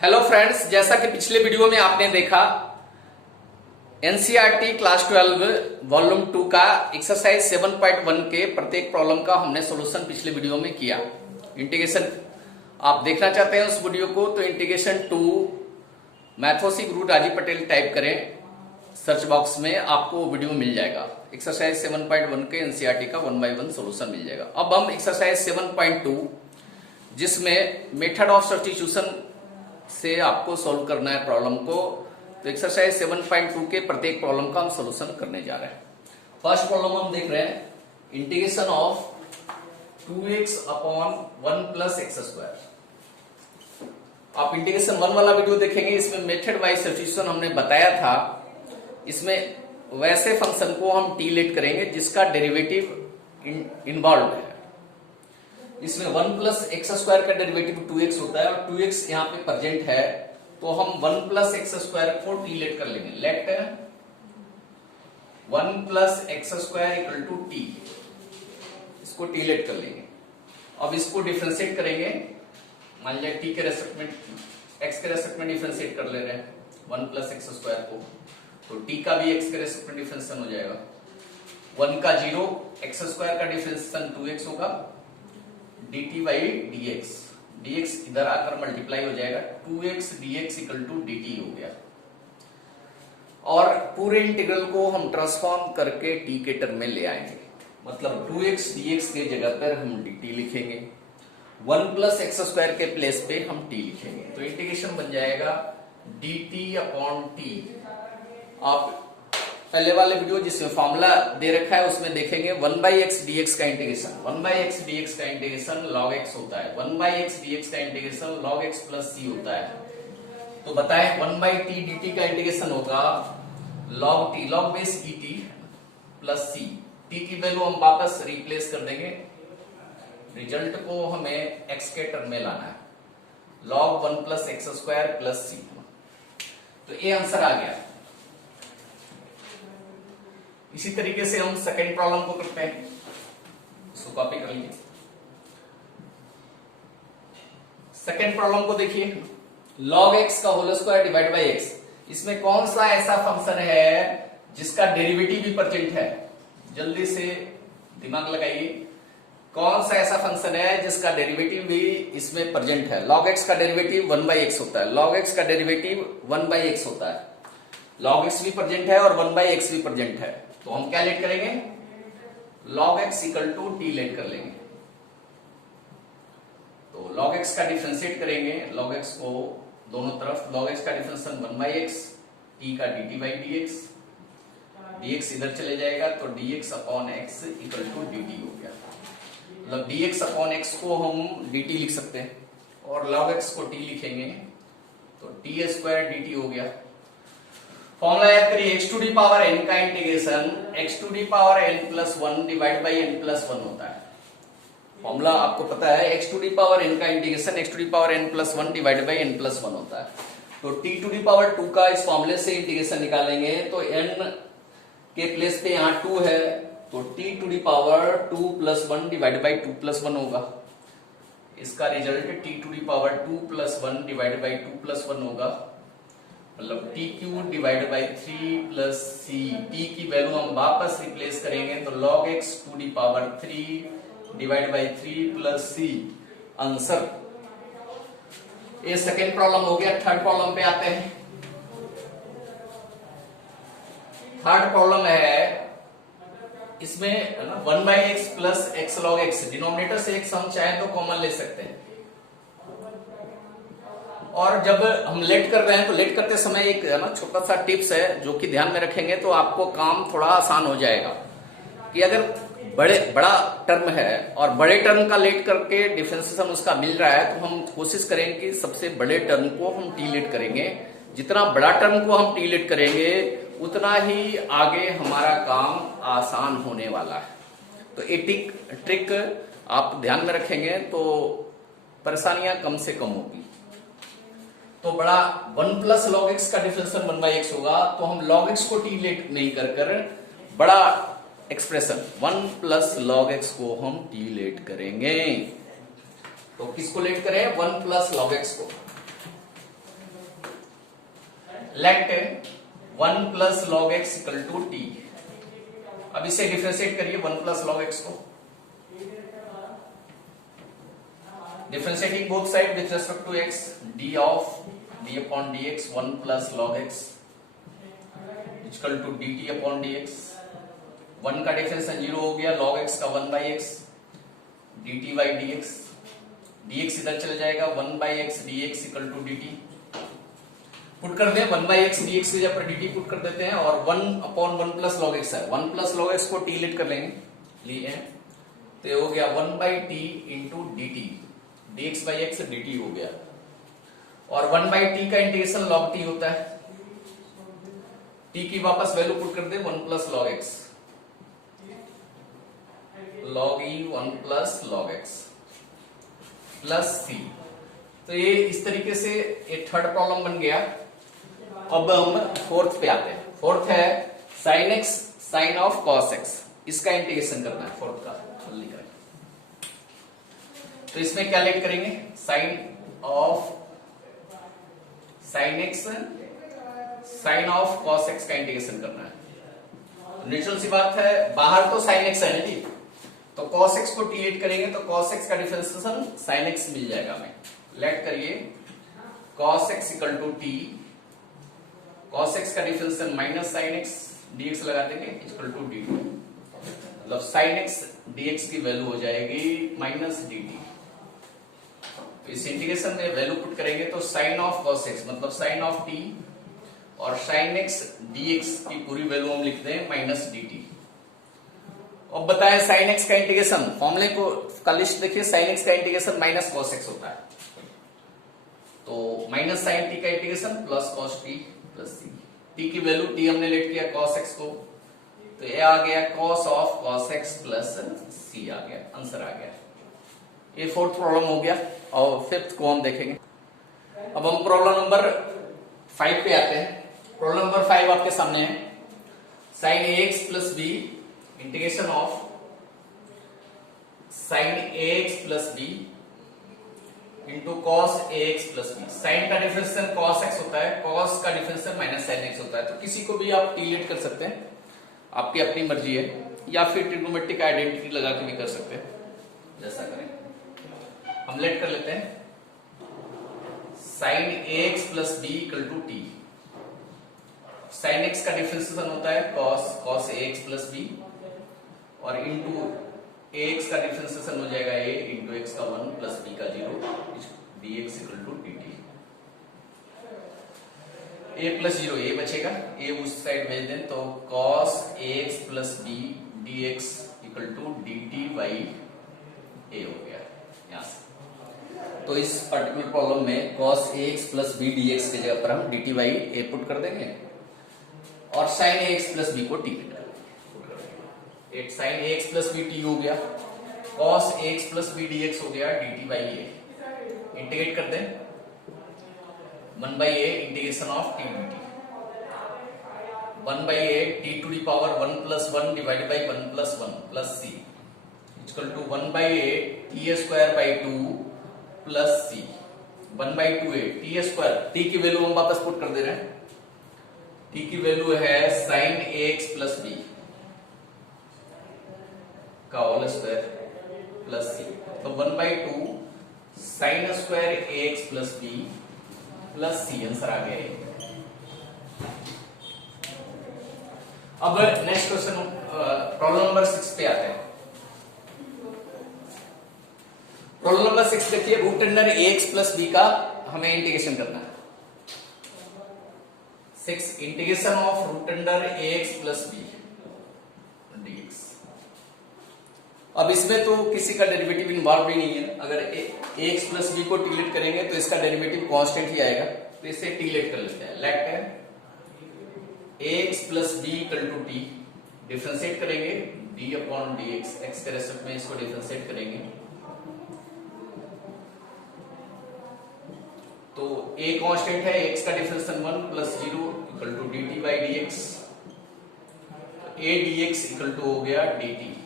Hello friends, जैसा कि पिछले वीडियो में आपने देखा एनसीईआरटी क्लास 12 वॉल्यूम 2 का एक्सरसाइज 7.1 के प्रत्येक प्रॉब्लम का हमने सॉल्यूशन पिछले वीडियो में किया। इंटीग्रेशन आप देखना चाहते हैं उस वीडियो को तो इंटीग्रेशन 2 मैथोसी गुरु राजीव पटेल टाइप करें सर्च बॉक्स में, आपको वीडियो मिल जाएगा। एक्सरसाइज 7.1 के एनसीईआरटी का 1 by 1 सॉल्यूशन मिल जाएगा। अब हम एक्सरसाइज 7.2 जिसमें मेथड ऑफ सब्स्टिट्यूशन से आपको सॉल्व करना है प्रॉब्लम को, तो एक्सरसाइज 7.2 के प्रत्येक प्रॉब्लम का हम सॉल्यूशन करने जा रहे हैं। फर्स्ट प्रॉब्लम हम देख रहे हैं integration of 2x upon 1 plus x square. आप इंटीग्रेशन 1 वाला वीडियो देखेंगे, इसमें मेथड वाइज सब्स्टिट्यूशन हमने बताया था। इसमें वैसे फंक्शन को हम टी लेट करेंगे जिसका डेरिवेटिव इन्वॉल्व है। इसमें 1 प्लस एक्स स्क्वायर का डेरिवेटिव 2x होता है और 2x यहाँ पे प्रेजेंट है, तो हम 1 प्लस एक्स स्क्वायर को टी लेट कर लेंगे। Let 1 plus x square equal to T, इसको टी लेट कर लेंगे। अब इसको डिफरेंशिएट करेंगे, मान लिया टी के रेस्पेक्ट में एक्स के रेस्पेक्ट में डिफरेंशिएट कर ले रहे हैं 1 प्लस एक्स स्क्वायर को, तो टी का भी एक्स के रेस्पेक्ट में डिफरेंशिएशन हो जाएगा। 1 का 0, एक्स स्क्वायर का डिफरेंशिएशन 2x होगा, dt बाई dx, dx इधर आकर मल्टीप्लाई हो जाएगा, 2x dx equal to dt हो गया। और पूरे इंटीग्रल को हम ट्रांसफॉर्म करके t के टर्म में ले आएंगे, मतलब 2x dx के जगह पर हम dt लिखेंगे, 1 प्लस एक्स स्क्वायर के प्लेस पे हम t लिखेंगे, तो इंटीग्रेशन बन जाएगा dt अपॉन t। आप पहले वाले वीडियो जिसमें फॉर्मूला दे रखा है उसमें देखेंगे 1 बाई एक्स dx का इंटीग्रेशन, 1 बाई एक्स dx का इंटीग्रेशन log x होता है, 1 बाई एक्स dx का integration log x plus c होता है। तो बताएं 1 बाई टी dt का इंटीग्रेशन होगा log t, log base et plus c। t की वैल्यू हम वापस रिप्लेस कर देंगे, रिजल्ट को हमें x के टर्म में लाना है, log 1 plus x square plus c। तो ये आंसर आ गया। इसी तरीके से हम सेकेंड प्रॉब्लम को करते हैं, इसको कॉपी कर लीजिए। सेकेंड प्रॉब्लम को देखिए, log x का whole square divide by x। इसमें कौन सा ऐसा फंक्शन है जिसका डेरिवेटिव भी प्रेजेंट है? जल्दी से दिमाग लगाइए, कौन सा ऐसा फंक्शन है जिसका डेरिवेटिव भी इसमें प्रेजेंट है? log x का डेरिवेटिव 1 बाई एक्स होता है, log x का डेरिवेटिव 1 बाई एक्स होता है, log x भी प्रेजेंट है और 1 बाई एक्स भी प्रेजेंट है, तो हम क्या लेट करेंगे? log x equal to T let कर लेंगे। तो log x का डिफरेंशिएट करेंगे, log x को दोनों तरफ, log x का डिफरेंशिएशन 1 बाई एक्स, t का dt बाई dx, dx इधर चले जाएगा तो dx upon x equal to dt हो गया। मतलब dx अपॉन x को हम dt लिख सकते हैं और log x को t लिखेंगे तो t स्क्वायर dt हो गया। फॉर्मूला याद करिए, x to the power n का integration x to the power n plus 1 divide by n plus 1 होता है। फॉर्मूला आपको पता है, x to the power n का integration x to the power n plus 1 divide by n plus 1 होता है। तो t टू डी पावर 2 का इस फॉर्मूले से इंटीग्रेशन निकालेंगे तो n के प्लेस पे यहाँ 2 है, तो t to the power 2 plus 1 divide by 2 plus 1 होगा। इसका result t to the power 2 plus 1 divide by 2 plus 1 होगा, मतलब t cube divide by 3 plus c. T की वैल्यू हम वापस रिप्लेस करेंगे तो log x to the power 3 divide by 3 plus c answer. ये सेकेंड प्रॉब्लम हो गया। थर्ड प्रॉब्लम पे आते हैं। थर्ड प्रॉब्लम है, इसमें 1 by x plus x log x, denominator से एक्स हम चाहे तो कॉमन ले सकते हैं, और जब हम लेट कर रहे हैं तो लेट करते समय एक छोटा सा टिप्स है जो कि ध्यान में रखेंगे तो आपको काम थोड़ा आसान हो जाएगा कि अगर बड़ा टर्म है और बड़े टर्म का लेट करके डिफरेंशिएशन उसका मिल रहा है तो हम कोशिश करेंगे कि सबसे बड़े टर्म को हम टी लेट करेंगे। जितना बड़ा टर्म को हम टी लेट करेंगे उतना ही आगे हमारा काम आसान होने वाला है। तो ये ट्रिक आप ध्यान में रखेंगे तो परेशानियां कम से कम होगी। तो बड़ा 1 प्लस log x का डिफरेंशिएशन 1 बाई एक्स होगा, तो हम log x को टी लेट नहीं कर बड़ा एक्सप्रेशन 1 प्लस log x को हम टी लेट करेंगे। तो किसको लेट करें? 1 प्लस log x को। Let 1 plus log x equal to t. अब इसे डिफरेंशिएट करिए 1 प्लस लॉग एक्स को, differentiating both side with respect to x, d upon d x 1 plus log x equal to d t upon d x. 1 का differentiation 0 हो गया, log x का 1 by x d t by d x, d x इधर चले जाएगा, 1 by x d x equal to d t. Put कर दें 1 by x d x की जगह पर डी टी पुट कर देते हैं, और 1 अपॉन 1 प्लस लॉग एक्स है, 1 प्लस लॉग एक्स को टी लेट कर लेंगे, लिए तो ये हो गया 1 by T into D T, D x by x d T हो गया, और 1 बाई टी का इंटीग्रेशन लॉग टी होता है, टी की वापस वैल्यू पुट कर दे 1 plus log x, log e 1 plus log x plus c। तो ये इस तरीके से एक थर्ड प्रॉब्लम बन गया। अब हम फोर्थ पे आते हैं। फोर्थ है sin x sin of cos x, इसका इंटीग्रेशन करना है, फोर्थ का जल्दी करें। तो इसमें क्या लेट करेंगे, sin of sin x sin of cos x का इंटीग्रेशन करना है। नेचुरल सी बात है, बाहर तो sin x है ना जी, तो cos x को टी लेट करेंगे तो cos x का डिफरेंशिएशन sin x मिल जाएगा हमें। लेट करिए cos x equal to t, cos x का differentiation minus sin x dx लगा देंगे इक्वल टू dt, मतलब sin x dx की वैल्यू हो जाएगी माइनस dt। तो इस इंटीग्रेशन में वैल्यू पुट करेंगे तो sin ऑफ cos x मतलब sin ऑफ t, और sin x dx की पूरी वैल्यू हम लिख दें माइनस dt। अब बताएं sin x का इंटीग्रेशन, फॉर्मूले को का लिस्ट देखिए, sin x का इंटीग्रेशन माइनस cos x होता है, तो माइनस sin t का integration plus cos t plus c। t की वैल्यू t हमने लेट किया cos x को, तो ये आ गया cos of cos x plus c आ गया, आंसर आ गया। ये फोर्थ प्रॉब्लम हो गया, और फिफ्थ को हम देखेंगे। अब हम प्रॉब्लम नंबर 5 पे आते हैं। प्रॉब्लम नंबर 5 आपके सामने है, sin ax plus b integration of sin ax plus b into cos ax plus b। sin का डिफरेंशिएशन cos x होता है, cos का डिफरेंशिएशन माइनस sin x होता है, तो किसी को भी आप टीलेट कर सकते हैं, आपकी अपनी मर्जी है, या फिर ट्रिग्नोमेट्रिक आइडेंटिटी लगा के भी कर सकते हैं, जैसा करें। हम लेट कर लेते हैं sin ax plus b equal to t। sin x का डिफरेंशिएशन होता है cos ax प्लस b, और इंटू ax का डिफरेंशिएशन हो जाएगा a इंटू x का 1 प्लस b का 0 dx equal to dt। a plus 0 a बचेगा, a उस साइड भेज दें तो cos ax plus b dx equal to dt by a हो गया यहां से। तो इस पर्टिकुलर प्रॉब्लम में cos ax plus b dx की जगह पर हम dt बाई a पुट कर देंगे, और sin ax प्लस b को t एक sin ax plus b t हो गया, cos ax plus b dx हो गया dt बाई a। इंटीग्रेट कर दें 1 by a integration of t dt, 1 by a t to the power 1 plus 1 divide by 1 plus 1 plus c equal to 1 by a t square by 2 plus c 1 by 2a t square. t की value हम वापस put कर दे रहे हैं, t की value है sin ax plus b का whole square plus c, तो 1 by 2 sine square ax plus b plus c, answer आ गया। अब नेक्स्ट क्वेश्चन प्रॉब्लम नंबर 6 पे आते हैं। प्रॉब्लम नंबर 6 देखिए, root under ax plus b का हमें इंटीग्रेशन करना है। 6 integration of root under ax plus b dx। अब इसमें तो किसी का डेरिवेटिव इन्वॉल्व ही नहीं है, अगर ax प्लस b को टीलेट करेंगे तो इसका डेरिवेटिव कांस्टेंट ही आएगा, तो इसे टीलेट कर लेते हैं। Let ax plus b equal to t, differentiate करेंगे d अपॉन dx, x के रेस्पेक्ट में इसको डिफरेंशिएट करेंगे तो a कांस्टेंट है, x का differentiation 1 plus 0 equal to dt by dx, a dx equal to हो गया dt।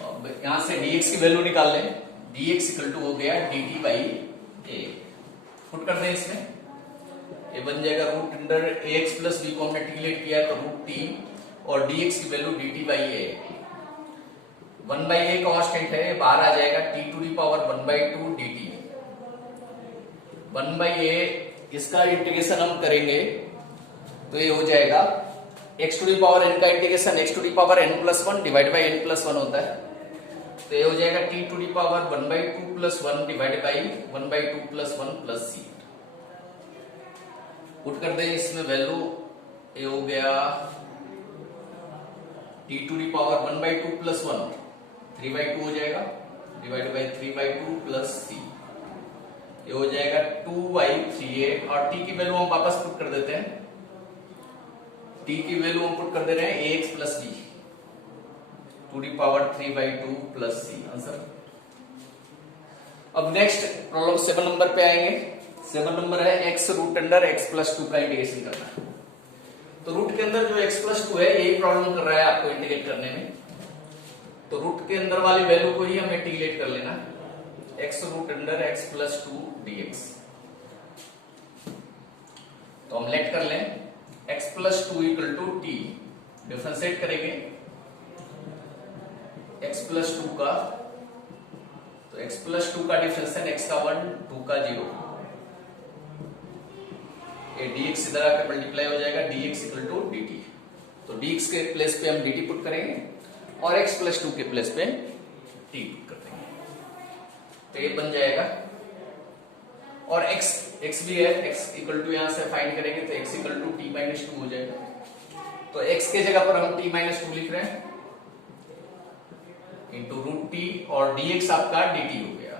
अब यहां से dx की वैल्यू निकाल लें, dx इक्वल टू हो गया dt बाई a। पुट कर दें इसमें ये बन जाएगा root under a x plus b को हमने टी लेट किया तो रूट टी और dx की value dt by a, 1 by a constant है, बाहर आ जाएगा t to the power 1 by 2 dt, 1 by a, इसका इंटीग्रेशन हम करेंगे तो ये हो जाएगा x to the power n का integration x to the power n plus 1 divide by n plus 1 होता है, तो ये हो जाएगा t to the power 1 by 2 plus 1 divide by 1 by 2 plus 1 plus c। Put कर दें इसमें वैल्यू, ये हो गया t to the power 1 by 2 plus 1 3 by 2 हो जाएगा divide by 3 by 2 plus c, ये हो जाएगा 2 बाई 3a और t की वैल्यू हम वापस पुट कर देते हैं, t की वैल्यू हम पुट कर दे रहे हैं ax plus b to the power 3 by 2 plus c answer. अब नेक्स्ट प्रॉब्लम 7 नंबर पे आएंगे। 7 नंबर है x root under x plus 2 का इंटीग्रेशन करना है। तो रूट के अंदर जो x प्लस 2 है यही प्रॉब्लम कर रहा है आपको इंटीग्रेट करने में, तो रूट के अंदर वाली वैल्यू को ही हमें इंटीग्रेट कर लेना, x root under x plus 2 dx। तो हम लेट कर लें x plus 2 equal to t, differentiate करेंगे x प्लस 2 का, तो x प्लस 2 का डिफरेंशिएशन x का 1 2 का 0, ये dx इधर आकर मल्टीप्लाई हो जाएगा dx इक्वल टू dt, तो dx के प्लेस पे हम dt पुट करेंगे और x प्लस 2 के प्लेस पे t पुट कर देंगे, तो ये बन जाएगा और x भी है, x इक्वल टू यहां से फाइंड करेंगे तो x equal to t minus 2 हो जाएगा, तो x के जगह पर हम t माइनस 2 लिख रहे हैं इंटू रूट टी और dx आपका dt हो गया।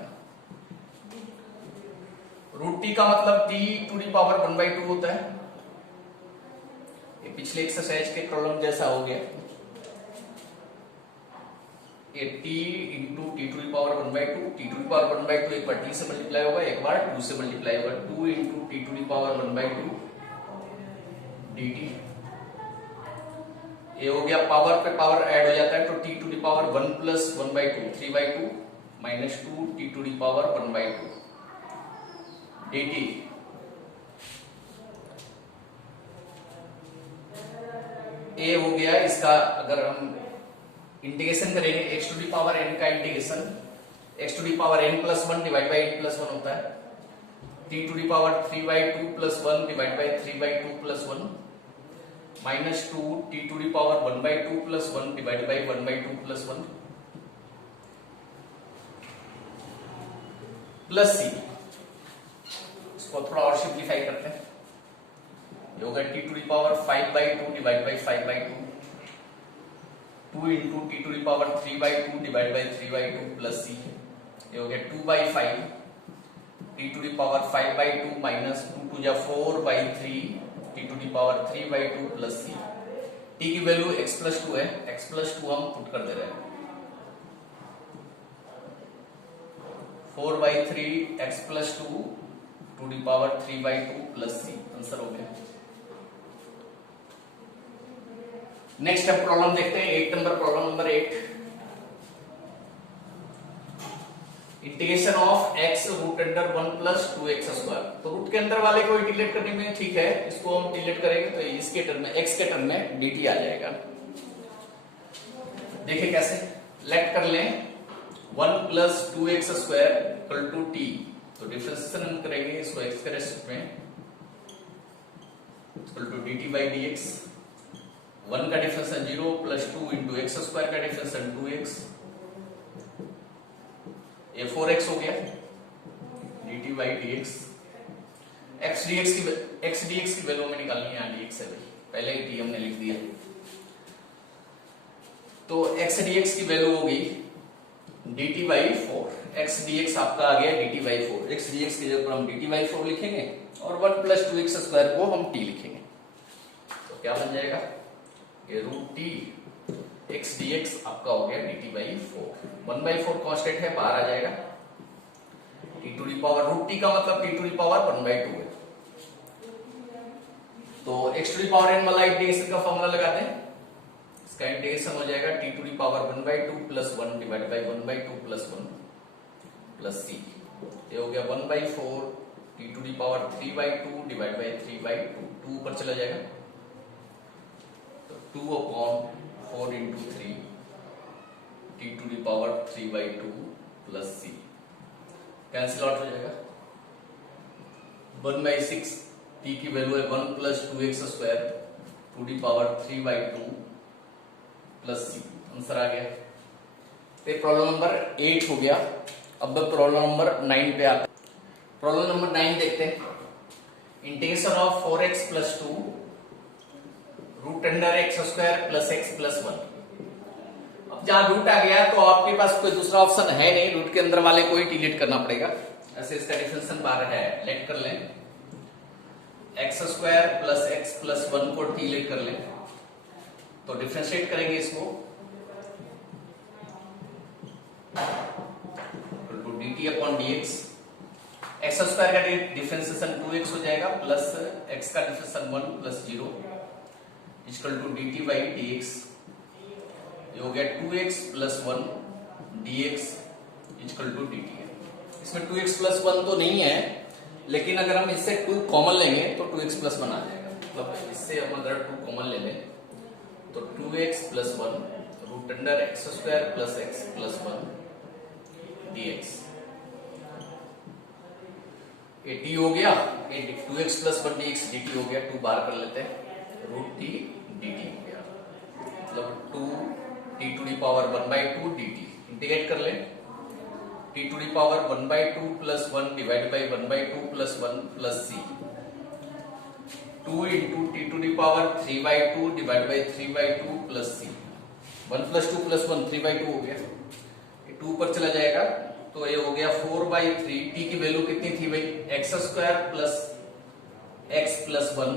रूट टी का मतलब t to the power 1 by 2 होता है, ये पिछले एक्सरसाइज के प्रॉब्लम जैसा हो गया, ये t into t to the power 1 by 2, t to the power 1 by 2 एक बार t से मल्टीप्लाई होगा, एक बार 2 से मल्टीप्लाई होगा, 2 into t to the power 1 by 2 dt, ये हो गया पावर पे पावर ऐड हो जाता है तो t to the power 1 plus 1 by 2 3 by 2 minus 2 t to the power 1 by 2 dt, a हो गया इसका, अगर हम इंटीग्रेशन करेंगे x to the power n का integration x to the power n plus 1 divide by n plus 1 होता है, t to the power 3 by 2 plus 1 divide by 3 by 2 plus 1 minus 2 t to the power 1 by 2 plus 1 divide by 1 by 2 plus 1 plus c। इसको थोड़ा और simplify करते हैं, ये होगा t to the power 5 by 2 divide by 5 by 2, 2 into t to the power 3 by 2 divide by 3 by 2 plus c, ये हो गया 2 by 5 t to the power 5 by 2 minus 2 टू जा 4 by 3 t to the power 3 by 2 plus c। t की value x plus 2 है, x plus 2 हम put कर दे रहे हैं, 4 by 3 x plus 2 to the power 3 by 2 plus c, answer हो गया। नेक्स्ट हम प्रॉब्लम देखते हैं 8 नंबर, problem number 8, integration of x root under 1 plus 2x square. तो रूट के अंदर वाले को इंटीग्रेट करने में ठीक है, इसको हम इंटीग्रेट करेंगे तो इसके टर्म में x के टर्म में dt आ जाएगा। देखिए कैसे, लेट कर लें 1 plus 2x square equal to t, तो डिफरेंशिएशन हम करेंगे इसको x के रेस्पेक्ट में equal to dt by dx, 1 का differentiation 0 plus 2 into x square का डिफरेंशिएशन 2x, ये 4x हो गया dt by dx, x dx की वैल्यू हमें निकालनी है, यहाँ dx है भाई, पहले ही t हमने लिख दिया, तो x dx की वैल्यू होगी dt बाई 4, x dx आपका आ गया dt बाई 4, x dx की जगह पर हम dt बाई 4 लिखेंगे और 1 प्लस 2x स्क्वायर को हम t लिखेंगे, तो क्या बन जाएगा, ये रूट टी x dx आपका हो गया dt बाई 4, 1 बाई 4 कांस्टेंट है, बाहर आ जाएगा, t to the power root t का मतलब t to the power 1 by 2 है, तो x to the power n वाला इंटीग्रेशन का फॉर्मूला लगाते हैं, इसका इंटीग्रेशन हो जाएगा t to the power 1 by 2 plus 1 divide by 1 by 2 plus 1 plus c, ये हो गया 1 by 4 t to the power 3/2 divide by 3/2, 2 ऊपर चला जाएगा तो 2/4 into 3 t to the power 3/2 plus c, cancel out हो जाएगा। 1/6 टी की वैल्यू है 1 plus 2x square to the power 3/2 plus c, answer आ गया। फिर प्रॉब्लम नंबर 8 हो गया। अब प्रॉब्लम नंबर 9 पे आते हैं। प्रॉब्लम नंबर 9 देखते हैं। Integration of 4x plus 2 root under x square plus x plus 1। अब जहां रूट आ गया तो आपके पास कोई दूसरा ऑप्शन है नहीं, रूट के अंदर वाले को ही डिलीट करना पड़ेगा। ऐसे इसका डिफरेंशियल बाहर है, लेट कर लें x square plus x plus 1 को डिलीट कर लें तो डिफरेंशिएट करेंगे इसको dt upon dx। X square का डिफरेंशिएशन 2x हो जाएगा प्लस x का differentiation 1 plus 0 equal to dt by dx। ये हो गया 2x plus 1 dx equal to dt। इसमें 2x प्लस 1 तो नहीं है, लेकिन अगर हम इससे 2 कॉमन लेंगे तो 2x प्लस 1 आ जाएगा। मतलब इससे हम अगर 2 कॉमन ले लें तो 2x plus 1 root under x square plus x plus 1 dx। ये t हो गया, ये 2x प्लस 1 dx dt हो गया, 2 बार कर लेते हैं, रूट t dt हो गया, मतलब 2 t to the power 1/2 dt। Integrate कर लें t to the power 1/2 plus 1 divide by 1/2 plus 1 plus c, 2 into t to the power 3/2 divide by 3/2 plus c, 1 plus 2 plus 1 3/2 हो गया। ये 2 पर चला जाएगा तो ये हो गया 4/3। t की वैल्यू कितनी थी भाई, x square plus x plus 1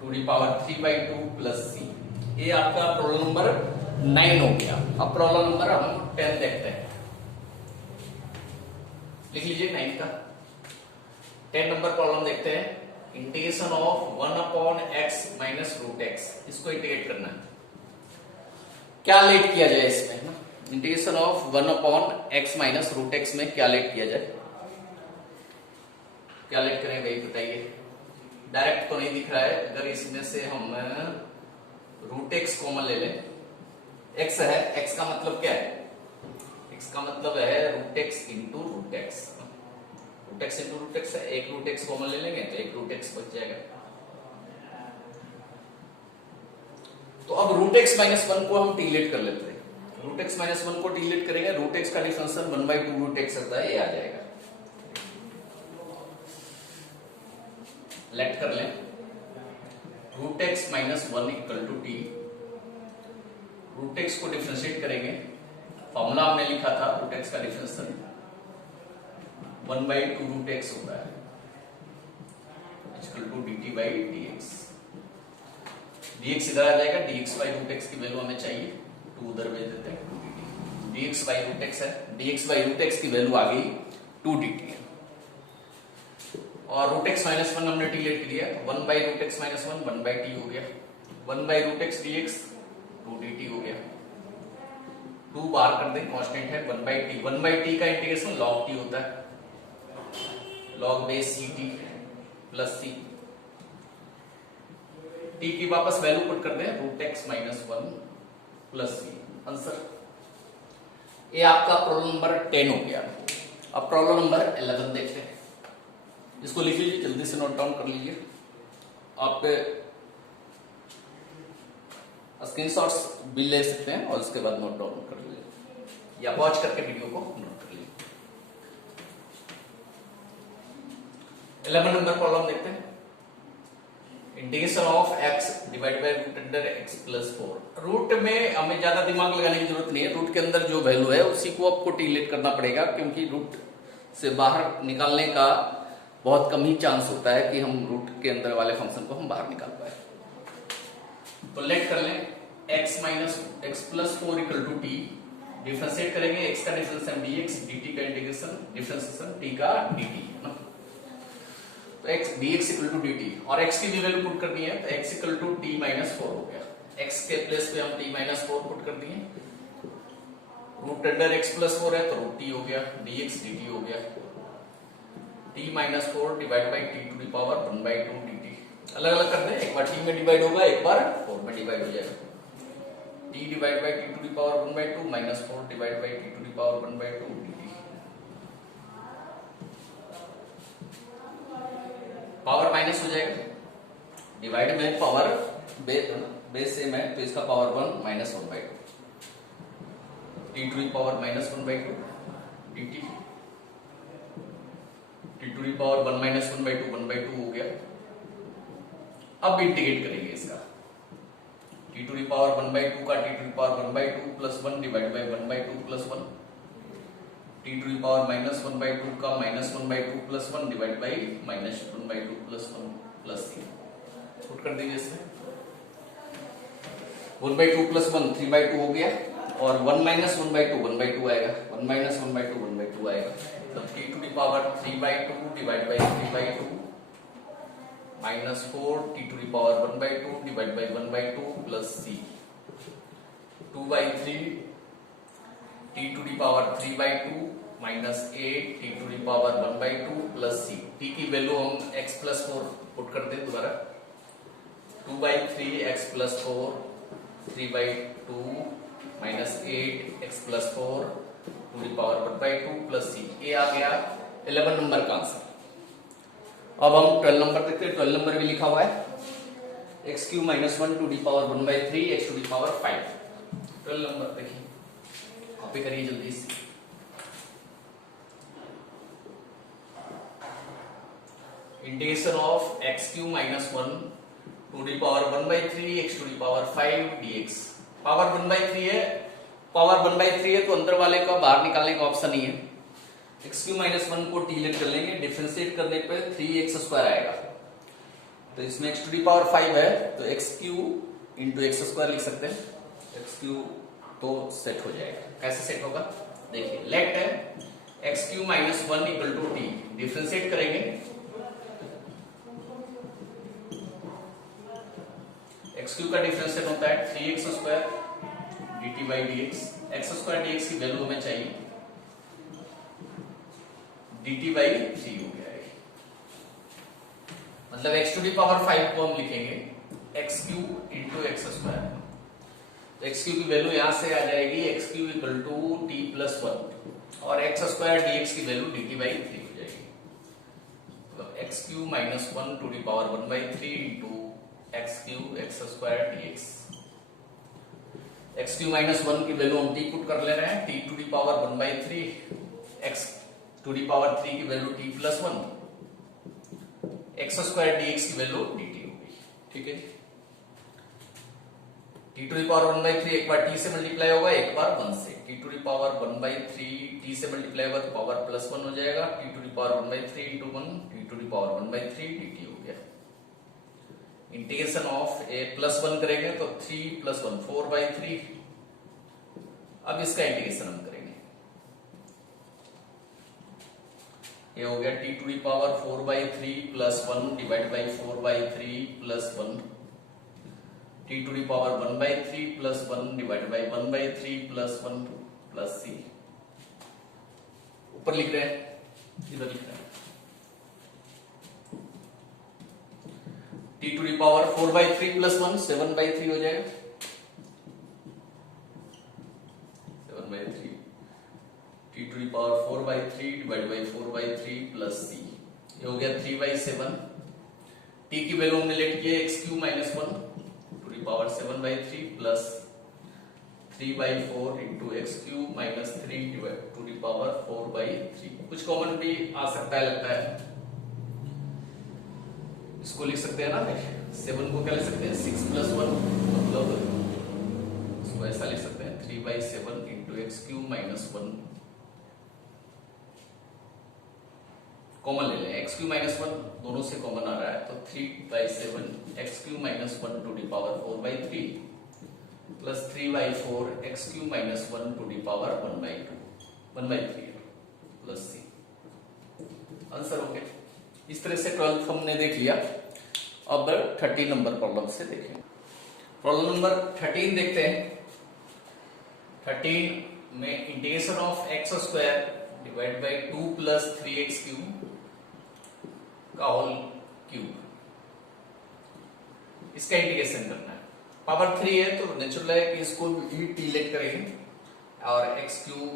to the power 3/2 plus c. ये आपका प्रॉब्लम नंबर 9 हो गया। अब प्रॉब्लम नंबर हम 10 देखते हैं। लिख लीजिए 9 का 10 नंबर प्रॉब्लम देखते हैं। Integration of 1 upon x minus root x, इसको इंटीग्रेट करना है। क्या लेट किया जाए इसमें, है ना। Integration of 1 upon x minus root x में क्या लेट किया जाए, क्या लेट करें भाई बताइए। डायरेक्ट तो नहीं दिख रहा है, अगर इसमें से हम रूट एक्स कॉमन ले लें, एक्स है, एक्स का मतलब क्या है, एक्स का मतलब है root x into root x. Root x into root x है, एक रूट एक्स कॉमन ले लेंगे तो एक रूट एक्स बच जाएगा। तो अब रूट एक्स माइनस 1 को हम डिलीट कर लेते हैं। रूट एक्स माइनस 1 को डिलीट करेंगे, रूट एक्स का डिफरेंशियल 1/2 रूट एक्स होता है, ये आ जाएगा। लेट कर लें root x minus 1 equal to t. Root x को डिफरेंशिएट करेंगे, फॉर्मूला हमने लिखा था रूट एक्स का डिफरेंशियल 1/2 रूट एक्स होता है equal to dt by dx। dx इधर आ जाएगा, dx बाई रूट एक्स की वैल्यू हमें चाहिए, 2 उधर भेज देते हैं, 2 dt। dx by root x है, dx बाई रूट एक्स की वैल्यू आ गई 2 dt है। और रूट एक्स माइनस 1 हमने डिलीट किया, 1 by root x minus 1 1/t हो गया, 1 by root x dx 2 dt हो गया। 2 बार कर दें, कांस्टेंट है 1/t। 1/t का इंटीग्रेशन log t होता है, log base ct plus c। t की वापस वैल्यू पुट कर दें, root x minus 1 plus c, answer. ये आपका प्रॉब्लम नंबर 10 हो गया। अब प्रॉब्लम नंबर 11 देखते हैं। इसको लिख लीजिए, जल्दी से नोट डाउन कर लीजिए। आप स्क्रीनशॉट्स भी ले सकते हैं और उसके बाद नोट डाउन कर लीजिए, या वॉच करके वीडियो को नोट कर लीजिए। 11 नंबर प्रॉब्लम देखते हैं। Integration of x divide by root under x plus 4। Root में हमें ज्यादा दिमाग लगाने की जरूरत नहीं है, रूट के अंदर जो वैल्यू है उसी को आपको डिलीट करना पड़ेगा, क्योंकि रूट से बाहर निकालने का बहुत कम ही चांस होता है कि हम रूट के अंदर वाले फंक्शन को हम बाहर निकाल पाए। तो लेट कर लें x minus x plus 4 equal to t. Differentiate करेंगे, x का डिफरेंशिएशन dx, dt का इंटीग्रेशन डिफरेंशिएशन t का dt, तो x dx equal to dt, और x की भी वैल्यू पुट करनी है तो x equal to t minus 4 हो गया। x के प्लेस पे हम t माइनस 4 पुट कर दिए, रूट अंडर x प्लस 4 है तो रूट t हो गया, dx dt हो गया। t minus 4 divide by t to the power 1/2 dt। अलग अलग कर दें, एक बार t में डिवाइड होगा, एक बार 4 में डिवाइड हो जाएगा। t divide by t to the power 1/2 minus 4 divide by t to the power 1/2 dt। Power minus हो जाएगा, डिवाइड में पावर बेस सेम है तो इसका power 1 minus 1/2 t to the power minus 1/2 dt। T to the power 1 minus 1/2 हो गया। अब integrate करेंगे इसका, टी टू द पावर 1/2 का t to the power 1/2 plus 1 divide by 1/2 plus 1, t to the power minus 1/2 का minus 1/2 plus 1 divide by minus 1/2 plus 1 plus 3। Put कर दीजिए इसमें, 1/2 प्लस 1 3/2 हो गया, और 1 माइनस 1/2 1/2 आएगा, 1 माइनस 1/2 1/2 आएगा, मतलब t to the power 3/2 divide by 3/2 minus 4 t to the power 1/2 divide by 1/2 plus c, 2/3 t to the power 3/2 minus 8 t to the power 1/2 plus c। t की वैल्यू हम x plus 4 put करते हैं दोबारा, 2/3 x plus 4 3/2 minus 8 x plus 4 to the power 1/2 plus c। ये आ गया 11 number का answer. अब हम 12 नंबर देखते हैं, 12 नंबर भी लिखा हुआ है x cube minus 1 to the power 1/3 x to the power 5। 12 number देखिए, कॉपी करिए जल्दी से। Integration of x cube minus 1 to the power 1/3 x to the power 5 dx। Power 1/3 है, पावर 1/3 है तो अंदर वाले का बाहर निकालने का ऑप्शन नहीं है। एक्स क्यू माइनस 1 को डिलीट कर लेंगे, डिफरेंशिएट करने पे 3x² आएगा, तो इसमें x टू द पावर 5 है तो एक्स क्यू इंटू x² लिख सकते हैं, एक्स क्यू तो सेट हो जाएगा। कैसे सेट होगा देखिए, let x cube minus 1 equal to t, differentiate करेंगे, एक्स क्यू का डिफरेंशिएट होता है 3x² dt by dx। x² dx की वैल्यू हमें चाहिए, dt बाई 3 हो गया है, मतलब x टू द पावर 5 को हम लिखेंगे एक्स क्यू इंटू x²। तो एक्स क्यू की वैल्यू यहां से आ जाएगी x cube equal to t plus 1, और x² dx की वैल्यू dt बाई 3 हो जाएगी, मतलब x cube minus 1 to the power 1/3 into x cube x² dx। X cube minus 1 की वैल्यू हम t पुट कर ले रहे हैं, t to the power 1/3 x to the power 3 की value t plus 1, x² dx की वैल्यू dt होगी, ठीक है। t टू द पावर 1/3 एक बार t से मल्टीप्लाई होगा, एक बार 1 से, t to the power 1/3 t से मल्टीप्लाई होगा तो पावर प्लस 1 हो जाएगा, t to the power 1/3 into 1 t to the power 1/3 dt हो गया। इंटीग्रेशन ऑफ ए प्लस 1 करेंगे तो 3 प्लस 1 4/3। अब इसका इंटीग्रेशन हम करेंगे, ये हो गया t to the power 4/3 plus 1 divide by 4/3 plus 1, t to the power 1/3 plus 1 divide by 1/3 plus 1 plus c। ऊपर लिख रहे हैं, इधर लिख रहे हैं, t to the power 4/3 plus 1 7/3 हो जाएगा, 7/3 t to the power 4/3 divide by 4/3 plus c। ये हो गया 3/7। t की वैल्यू हमने लेट किया x cube minus 1 to the power 7/3 plus 3/4 into x cube minus 3 divide to the power 4/3। कुछ common भी आ सकता है लगता है, इसको लिख सकते हैं ना, 7 को क्या लिख सकते हैं 6 प्लस 1, मतलब इसको ऐसा लिख सकते हैं 3/7 into x cube minus 1। Common ले लें, एक्स क्यू माइनस 1 दोनों से कॉमन आ रहा है तो 3/7 x cube minus 1 to the power 4/3 plus 3/4 x cube minus 1 to the power 1/3 plus c। Answer हो गया। इस तरह से 12th हमने देख लिया। अब 13 नंबर प्रॉब्लम से देखें। प्रॉब्लम नंबर 13 देखते हैं। 13 में integration of x² divide by 2 plus 3x cube का होल क्यूब, इसका इंटीग्रेशन करना है। पावर 3 है तो नेचुरल है कि इसको भी टी लेट करेंगे और एक्स क्यूब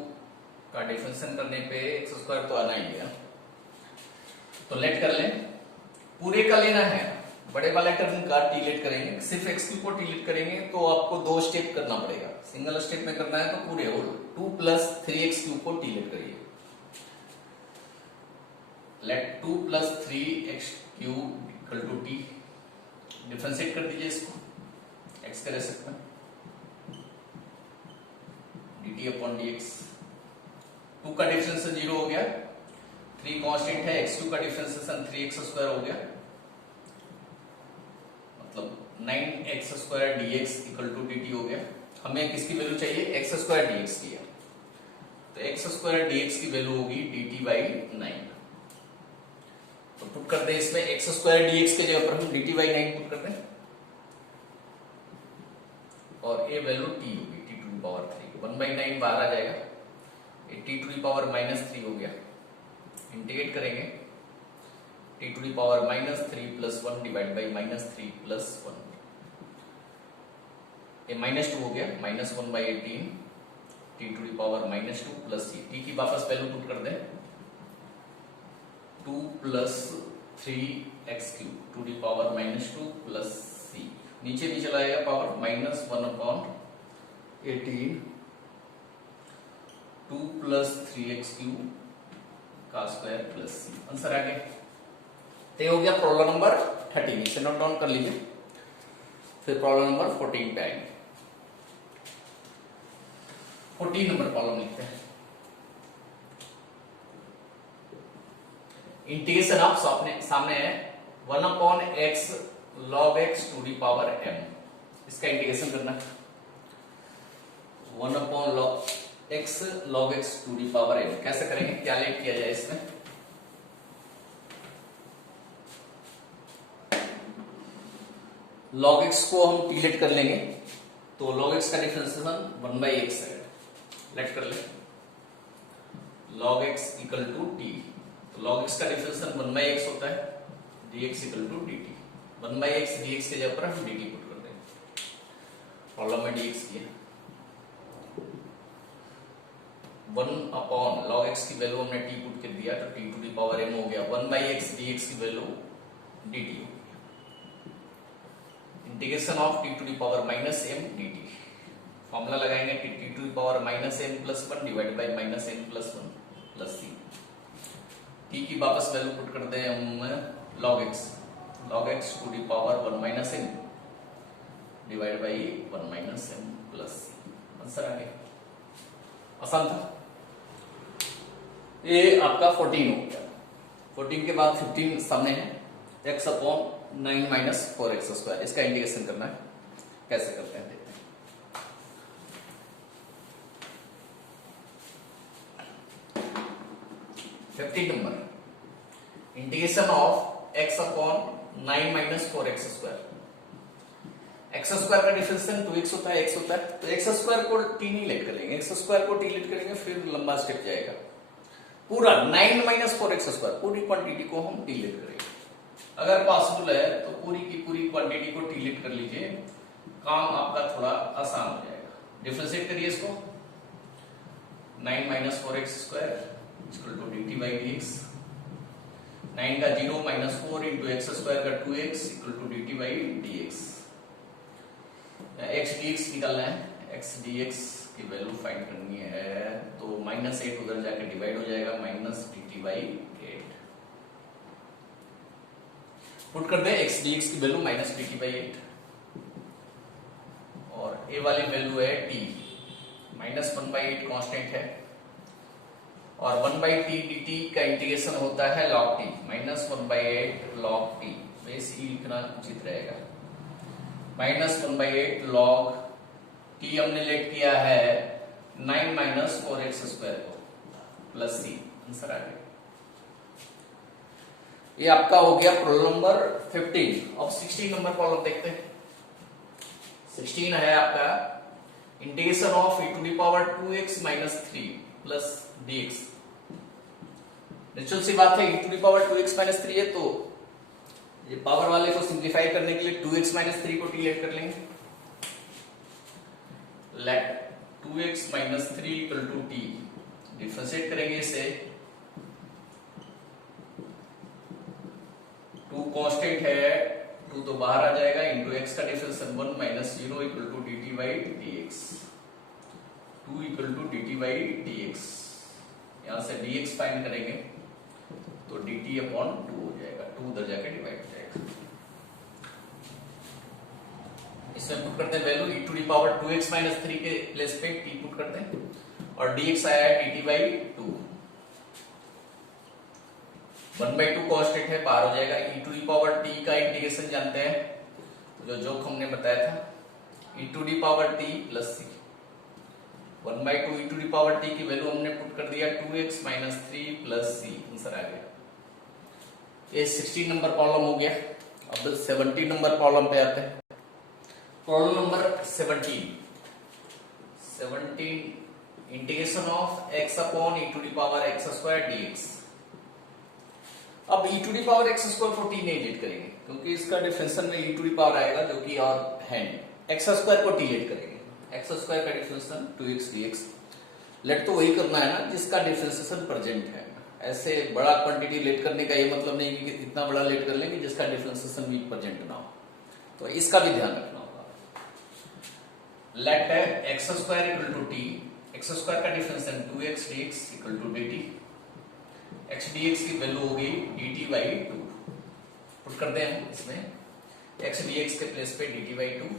का डिफरेंशिएशन करने पे एक्स स्क्वायर तो आना ही है, तो लेट कर लें। पूरे का लेना है, बड़े वाले टर्म का टी लेट करेंगे, सिर्फ एक्स क्यूब को टी लेट करेंगे तो आपको 2 स्टेप करना पड़ेगा। सिंगल स्टेप में करना है तो पूरे होल 2 प्लस 3x क्यूब को टी लेट करिए। Let 2 plus 3x cube equal to t, differentiate कर दीजिए इसको, x का रेसिप्रोकल dt अपॉन dx। 2 का डिफरेंशिएशन 0 हो गया, 3 कांस्टेंट है, x क्यूब का डिफरेंशिएशन 3x स्क्वायर हो गया, मतलब 9x square dx equal to dt हो गया। हमें किसकी वैल्यू चाहिए, x स्क्वायर dx की है, तो x स्क्वायर dx की वैल्यू होगी dt बाई 9। तो पुट कर दें इसमें x स्क्वायर dx के जगह पर हम dt बाई 9 पुट कर दें और ये वैल्यू t होगी, t to the power 3, 1 by 9 बाहर आ जाएगा, ये t टू द पावर -3 हो गया। इंटीग्रेट करेंगे, t to the power -3 plus 1 divide by -3 plus 1, ये -2 हो गया, -1 by 18 t to the power -2 plus c। t की वापस वैल्यू पुट कर दें, 2 plus 3x cube to the power -2 plus c, नीचे भी चलाएगा power, -1 upon 18 2 plus 3x cube का स्क्वायर प्लस c। आंसर आ गया। तो हो गया प्रॉब्लम नंबर 13, इसे नोट डाउन कर लीजिए। फिर प्रॉब्लम नंबर 14 पे आएंगे। 14 नंबर प्रॉब्लम लिखते हैं। इंटीग्रेशन ऑफ सामने है 1 upon x log x to the power m, इसका इंटीग्रेशन करना है। 1 upon x log x to the power m कैसे करेंगे, क्या लेट किया जाए इसमें, log x को हम टी लेट कर लेंगे, तो log x का डिफरेंशिएशन 1 बाई x है, लेट कर ले, log x equal to t, तो log x का डिफरेंशिएशन 1 बाई x होता है, dx equal to dt, 1 by x dx के जगह पर हम dt पुट कर देंगे। प्रॉब्लम में dx किया, 1 अपॉन log x की वैल्यू हमने t पुट कर दिया, तो t to the power m हो गया, 1 बाई x dx की वैल्यू dt हो गया। Integration of t to the power minus m dt, formula लगाएंगे, t to the power minus m plus 1 divide by minus m plus 1 plus c। t की वापस value put कर दें हम log x to the power 1 minus m divide by 1 minus m plus c। Answer आ गया, आसान था। ये आपका 14 हो गया। 14 के बाद 15 सामने है, x upon 9 minus 4x square, इसका इंटीग्रेशन करना है, कैसे करते हैं देखते हैं। 15 number, integration of x upon 9 minus 4x square. X square का डिफरेंशिएशन 2x होता है, x होता है, तो x स्क्वायर को t नहीं लेट करेंगे, x स्क्वायर को t लेट करेंगे, फिर लंबा स्टेप जाएगा। पूरा 9 माइनस 4x स्क्वायर, पूरी क्वांटिटी को हम t लेट करेंगे। अगर पॉसिबल है तो पूरी की पूरी क्वांटिटी को t लेट कर लीजिए, काम आपका थोड़ा आसान हो जाएगा। डिफरेंशिएट करिए इसको, 9 minus 4x square equal to dt by dx, 9 का 0 माइनस 4 इंटू एक्स स्क्वायर का 2x equal to dt by dx। x dx निकालना है, x dx की वैल्यू फाइंड करनी है, तो -8 उधर जाके डिवाइड हो जाएगा, माइनस dt बाई 8। पुट कर दे x dx की वैल्यू माइनस dt बाई 8, और a वाली वैल्यू है t, माइनस 1 बाई 8 कॉन्स्टेंट है, और 1 बाई टी dt का इंटीग्रेशन होता है log t, minus 1 by 8 log t, वैसे ही लिखना उचित रहेगा। माइनस 1 बाई 8 log t हमने लेट किया है 9 माइनस 4x स्क्वायर को प्लस c। आंसर आ गया। ये आपका हो गया प्रॉब्लम नंबर 15। अब 16 नंबर प्रॉब्लम देखते हैं। 16 है आपका integration of e to the power 2x minus 3 plus dx। Natural सी बात है, e to the power 2x minus 3 है तो ये पावर वाले को सिंप्लीफाई करने के लिए 2x माइनस 3 को टी लेट कर लेंगे। Let 2x minus 3 equal to t, differentiate करेंगे इसे, 2 कांस्टेंट है, 2 तो बाहर आ जाएगा, इंटू x का differentiation 1 minus 0 equal to dt by dx, 2 equal to dt by dx। यहां से dx फाइंड करेंगे तो dt अपॉन 2 हो जाएगा, 2 उधर जाके डिवाइड हो जाएगा। इसमें पुट करते हैं value e to the power 2x minus 3 के प्लेस पे t पुट करते हैं और dx आया है dt बाई 2, 1/2 कांस्टेंट है, पार हो जाएगा। e to the power t का इंटीग्रेशन जानते हैं, जो जोक हमने बताया था, e to the power t plus c, 1/2 e to the power t की वैल्यू हमने पुट कर दिया 2x minus 3 plus c, answer आ गया। ये 16 नंबर प्रॉब्लम हो गया। अब 17 नंबर प्रॉब्लम पे आते हैं। Problem number 17 integration of x upon e to the power x square dx। अब e to the power x square को t नहीं लेट करेंगे क्योंकि इसका डिफरेंशियल में e टू दी पावर आएगा जो कि और है, x स्क्वायर को t लेट करेंगे, x स्क्वायर का डिफरेंशियल 2x dx। लेट तो वही करना है ना जिसका डिफरेंशिएशन प्रेजेंट है। ऐसे बड़ा क्वांटिटी लेट करने का ये मतलब नहीं कि इतना बड़ा लेट कर लेंगे जिसका डिफरेंशिएशन भी प्रेजेंट ना हो, तो इसका भी ध्यान रखना होगा। लेट है x square equal to t, x square का differentiation 2x dx equal to dt, x dx की वैल्यू होगी dt बाई 2, पुट करते हैं इसमें x dx के प्लेस पे dt बाई 2,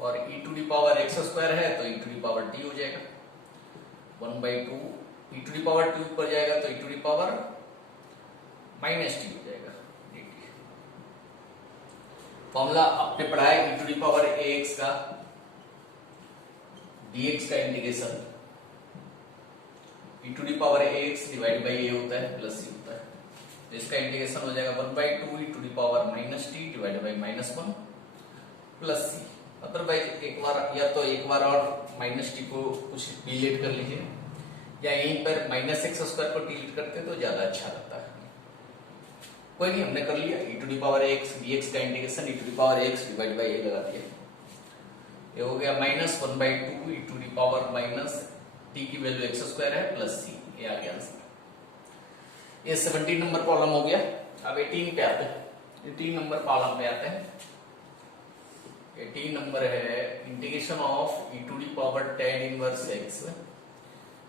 और e to the power x square है तो e to the power t हो जाएगा, 1/2 e टू दी पावर 2 ऊपर जाएगा तो e to the power minus t हो जाएगा dt। फॉर्मूला आपने पढ़ा है e to the power ax का dx का integration e to the power ax divide by a होता है प्लस c होता है, तो इसका इंटीग्रेशन हो जाएगा 1/2 e to the power minus t divide by minus 1 plus c। Otherwise एक बार या तो एक बार और माइनस टी को कुछ डिलीट कर लीजिए, या यहीं पर माइनस एक्स स्क्वायर को डिलीट करते तो ज्यादा अच्छा लगता है। कोई नहीं, हमने कर लिया e to the power x dx का integration e to the power x divide by a लगा दिया, ये हो गया minus 1/2 e to the power minus t की वैल्यू x स्क्वायर है प्लस c, ये आ गया आंसर। ये 17 नंबर प्रॉब्लम हो गया। अब 18 पे आते हैं, 18 नंबर प्रॉब्लम पे आते हैं। 18 नंबर है integration of e to the power tan inverse x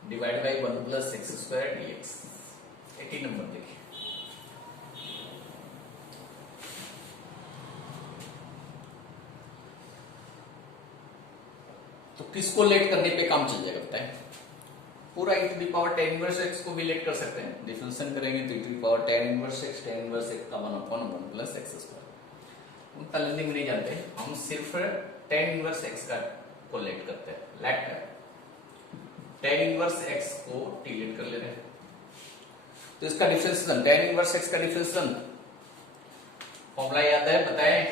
divide by 1 plus x square dx। 18 number देखिए, तो किसको लेट करने पे काम चल जाएगा बताएं? पूरा e to the power tan inverse x को भी लेट कर सकते हैं, डिफरेंशिएट करेंगे तो e to the power tan inverse x का 1/1 प्लस एक्स स्क्वायर। उन तलंदी में नहीं जानते, हम सिर्फ tan इनवर्स x का को लेट करते हैं। लेट tan इनवर्स x को t लेट कर ले रहे हैं, तो इसका डिफरेंशिएशन tan इनवर्स x का डिफरेंशिएशन फॉर्मूला याद है बताएं?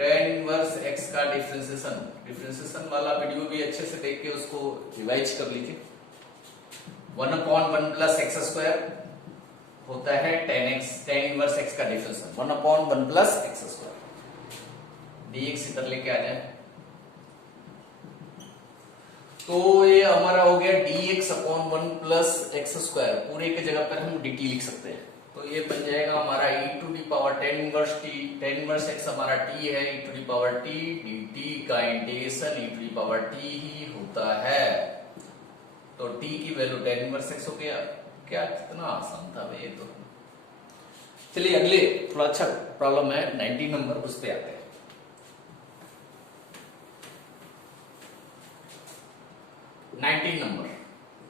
tan इनवर्स x का डिफरेंशिएशन वाला वीडियो भी अच्छे से देख के उसको रिवाइज कर लीजिए। 1/1 प्लस एक्स स्क्वायर होता है tan इनवर्स x का differentiation 1/1 plus x square, dx इधर लेके आ जाए तो ये हमारा हो गया dx upon 1 plus x square, पूरे के जगह पर हम dt लिख सकते हैं, तो ये बन जाएगा हमारा e to the power tan inverse x हमारा t है, e to the power t dt का integration e to the power t ही होता है, तो t की वैल्यू tan इनवर्स x हो गया। क्या कितना आसान था भाई ये तो। चलिए अगले थोड़ा अच्छा प्रॉब्लम है 19 नंबर, उस पे आते हैं। 19 number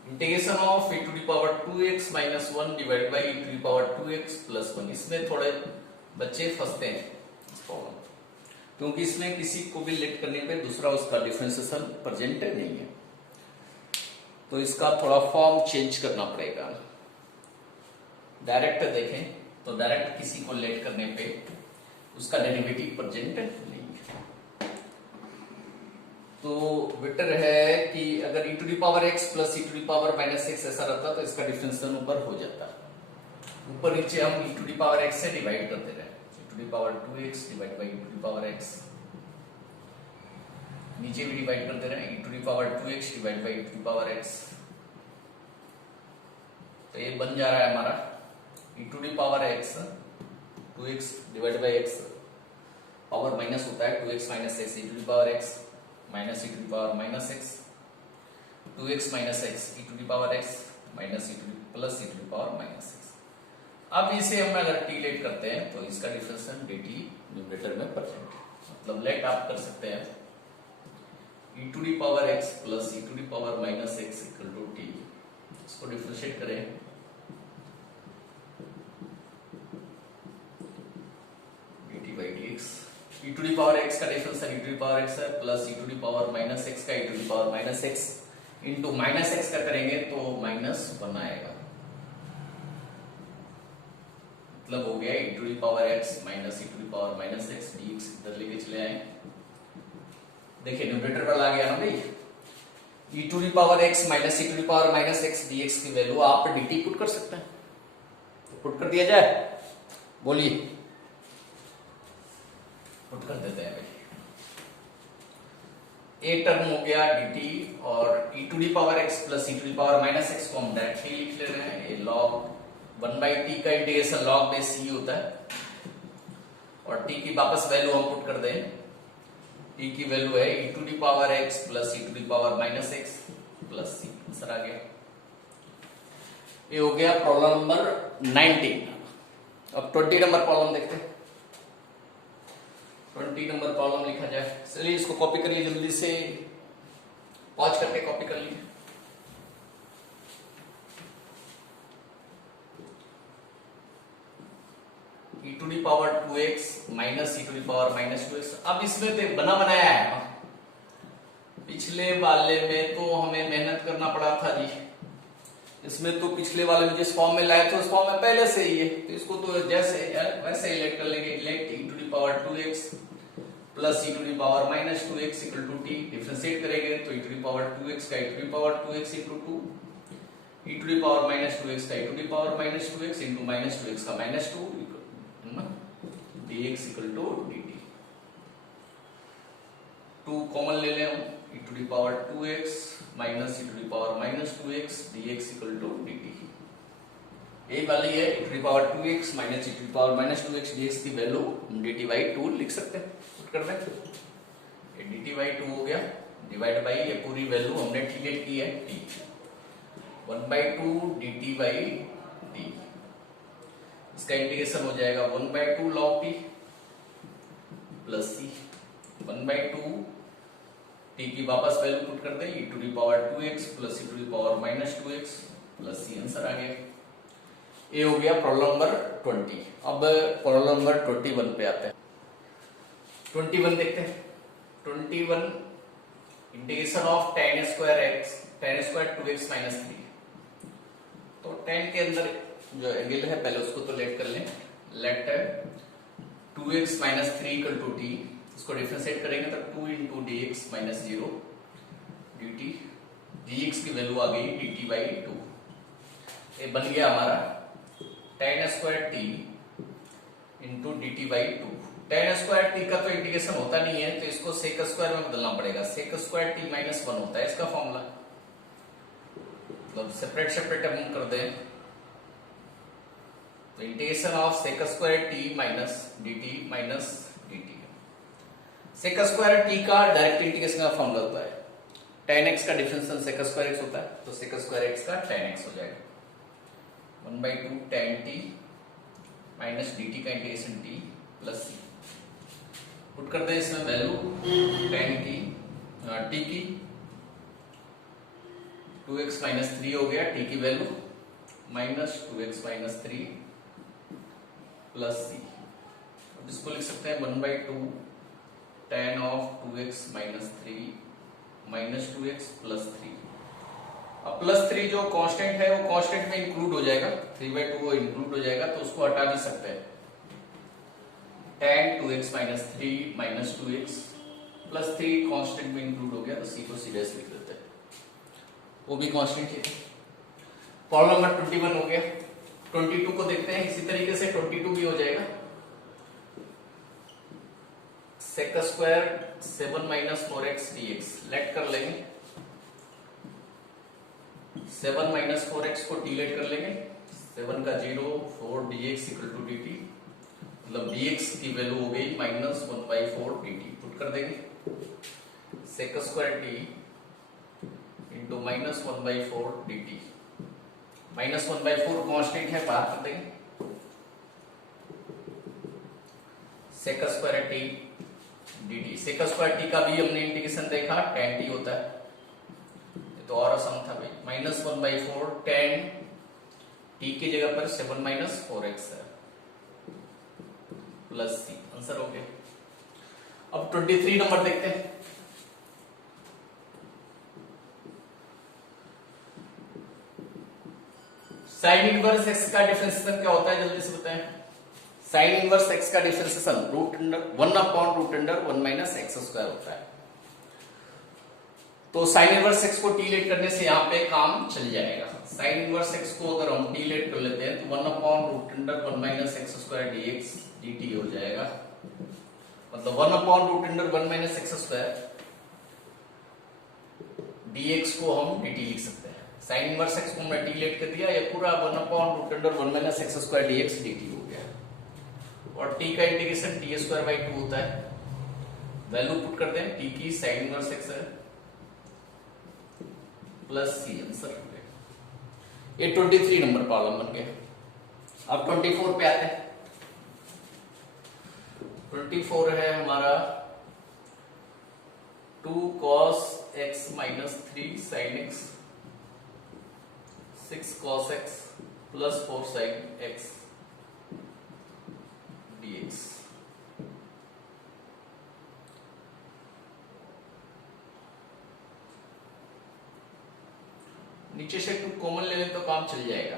integration of e to the power 2x minus 1 divide by e to the power 2x plus 1। इसमें थोड़े बच्चे फंसते हैं इस प्रॉब्लम, क्योंकि इसमें किसी को भी लेट करने पे दूसरा उसका डिफरेंशिएशन प्रेजेंट नहीं है, तो इसका थोड़ा फॉर्म चेंज करना पड़ेगा। डायरेक्ट देखें तो डायरेक्ट किसी को लेट करने पे उसका डेरिवेटिव प्रेजेंट नहीं है, तो बेटर है कि अगर e to the power x plus e to the power minus x ऐसा रहता तो इसका डिफरेंशिएशन ऊपर हो जाता। ऊपर नीचे हम e to the power x से डिवाइड करते रहे, e to the power 2x divide by e to the power x, नीचे भी डिवाइड करते रहे e to the power 2x divide by e to the power x। तो ये बन जा रहा है हमारा e to the power x 2x divide by x, power minus होता है 2x minus x e to the power x minus e to the power minus x, 2x minus x e to the power x minus e to the plus e to the power minus x। अब इसे हम अगर T late करते हैं तो इसका difference हम dt numerator में परसेंट, मतलब लेट आप कर सकते हैं e to the power x plus e to the power minus x equal to t, इसको डिफरेंशिएट करें dt by dx, e to the power x का difference e to the power x है plus e to the power minus x का e to the power minus x into minus x का करेंगे तो minus 1 आएगा, मतलब हो गया e to the power x minus e to the power minus x dx, इधर लेके चले आए, देखिए न्यूमरेटर पर आ गया ना भाई, e to the power x minus e to the power minus x dx की वैल्यू आप dt पुट कर सकते हैं, तो पुट कर दिया जाए, बोलिए पुट कर देते हैं भाई। ए टर्म हो गया dt और e to the power x plus e to the power minus x को हम डायरेक्टली लिख ले रहे हैं, ये log 1 बाई टी का इंटीग्रेशन log बेस c होता है और t की वापस वैल्यू हम पुट कर दें, t की वैल्यू है e to the power x plus e to the power minus x plus c, answer आ गया। ये हो गया प्रॉब्लम नंबर 19। अब 20 नंबर प्रॉब्लम देखते हैं, 20 नंबर प्रॉब्लम लिखा जाए, चलिए इसको कॉपी करिए जल्दी से, पॉज करके कॉपी कर लीजिए। e to the power 2x minus e to the power minus 2x, अब इसमें तो बना बनाया है, पिछले वाले में तो हमें मेहनत करना पड़ा था जी, इसमें तो पिछले वाले में जिस फॉर्म में लाए थे उस फॉर्म में पहले से ही है, तो इसको तो जैसे वैसे ही लेट कर लेंगे, let e to the power 2x plus e to the power minus 2x equal to t, differentiate करेंगे तो e to the power 2x का e to the power 2x equal to e to the power minus 2x का e to the power minus 2x into minus 2x का minus 2 dx equal to dt, 2 common ले लें हम, e to the power 2x minus e to the power minus 2x dx equal to dt, ये वाली है e to the power 2x minus e to the power minus 2x dx की value हम dt by 2 लिख सकते हैं, put कर दें, ये dt बाई 2 हो गया, डिवाइड बाई ये पूरी वैल्यू हमने t लेट की है t, 1 by 2 dt by d, इसका इंटीग्रेशन हो जाएगा 1 by 2 log t plus c, 1 by 2 t की वापस वैल्यू पुट कर दें e to the power 2x plus e to the power minus 2x plus c, answer आ गया। ये हो गया प्रॉब्लम नंबर 20। अब प्रॉब्लम नंबर 21 पे आते हैं, 21 देखते हैं। 21 integration of tan square x tan square 2x minus 3, तो tan के अंदर जो एंगल है पहले उसको तो लेट कर लें, let 2x minus 3 equal to t, इसको डिफरेंशिएट करेंगे तो 2 into d x minus 0 d t, dx की वैल्यू आ गई dt बाई 2, ये बन गया हमारा tan square t into dt by 2। tan square t का तो इंटीग्रेशन होता नहीं है तो इसको sec स्क्वायर में बदलना पड़ेगा, sec स्क्वायर t माइनस 1 होता है इसका फॉर्मूला, मतलब सेपरेट सेपरेट हम कर दें तो integration of sec square t minus dt minus dt, sec square t का डायरेक्ट इंटीग्रेशन का फॉर्मूला होता है tan x का डिफरेंशियल sec स्क्वायर x होता है, तो sec स्क्वायर x का tan x हो जाएगा 1/2 tan t माइनस dt का integration t plus c, put कर दे इसमें वैल्यू tan t की 2x माइनस 3 हो गया, t की value minus 2x minus 3 plus c, अब इसको लिख सकते हैं 1/2 tan of 2x minus 3 minus 2x plus 3। अब प्लस 3 जो कांस्टेंट है वो कांस्टेंट में इंक्लूड हो जाएगा, 3/2 वो इंक्लूड हो जाएगा तो उसको हटा भी सकते हैं, tan 2x minus 3 minus 2x plus 3 constant में इंक्लूड हो गया तो c को सीधे लिख देते हैं, वो भी कांस्टेंट है। प्रॉब्लम नंबर 21 हो गया। 22 को देखते हैं, इसी तरीके से 22 भी हो जाएगा sec square 7 minus 4x dx। Let कर लेंगे 7 माइनस 4x को डिलेट कर लेंगे, 7 का 0, 4 dx इक्वल टू dt, मतलब dx की वैल्यू हो गई माइनस 1/4 dt। पुट कर देंगे sec square t into minus 1/4 dt। Minus 1/4 constant है, बाहर कर देंगे sec square t dt। Sec square t का भी हमने इंटीग्रेशन देखा, tan t होता है, ये तो और आसान था भाई। माइनस 1/4 tan t की जगह पर 7 माइनस 4x है प्लस c, आंसर हो गया। अब 23 नंबर देखते हैं। साइन इनवर्स x का डिफरेंशिएशन क्या होता है, जल्दी से बताएं। साइन इनवर्स x का differentiation root under 1/√1 minus x square होता है। तो साइन इनवर्स x को टीलेट करने से यहाँ पे काम चल जाएगा। साइन इनवर्स x को अगर हम टीलेट कर लेते हैं तो 1/√1 minus x square dx dt हो जाएगा, मतलब 1/√1 माइनस x स्क्वायर dx को हम dt लिख सकते हैं। साइन इनवर्स x को हमने टीलेट कर दिया, ये पूरा 1/√1 minus x square dx dt हो गया। और t का इंटीग्रेशन t²/2 होता है, वैल्यू पुट करते हैं, t की साइन इनवर्स x है प्लस c, आंसर हो गया। ये 23 नंबर प्रॉब्लम बन गया। अब 24 पे आते हैं। 24 है हमारा 2 cos x minus 3 sin x 6 cos x plus 4 sin x dx। नीचे से 2 कॉमन ले लें तो काम चल जाएगा।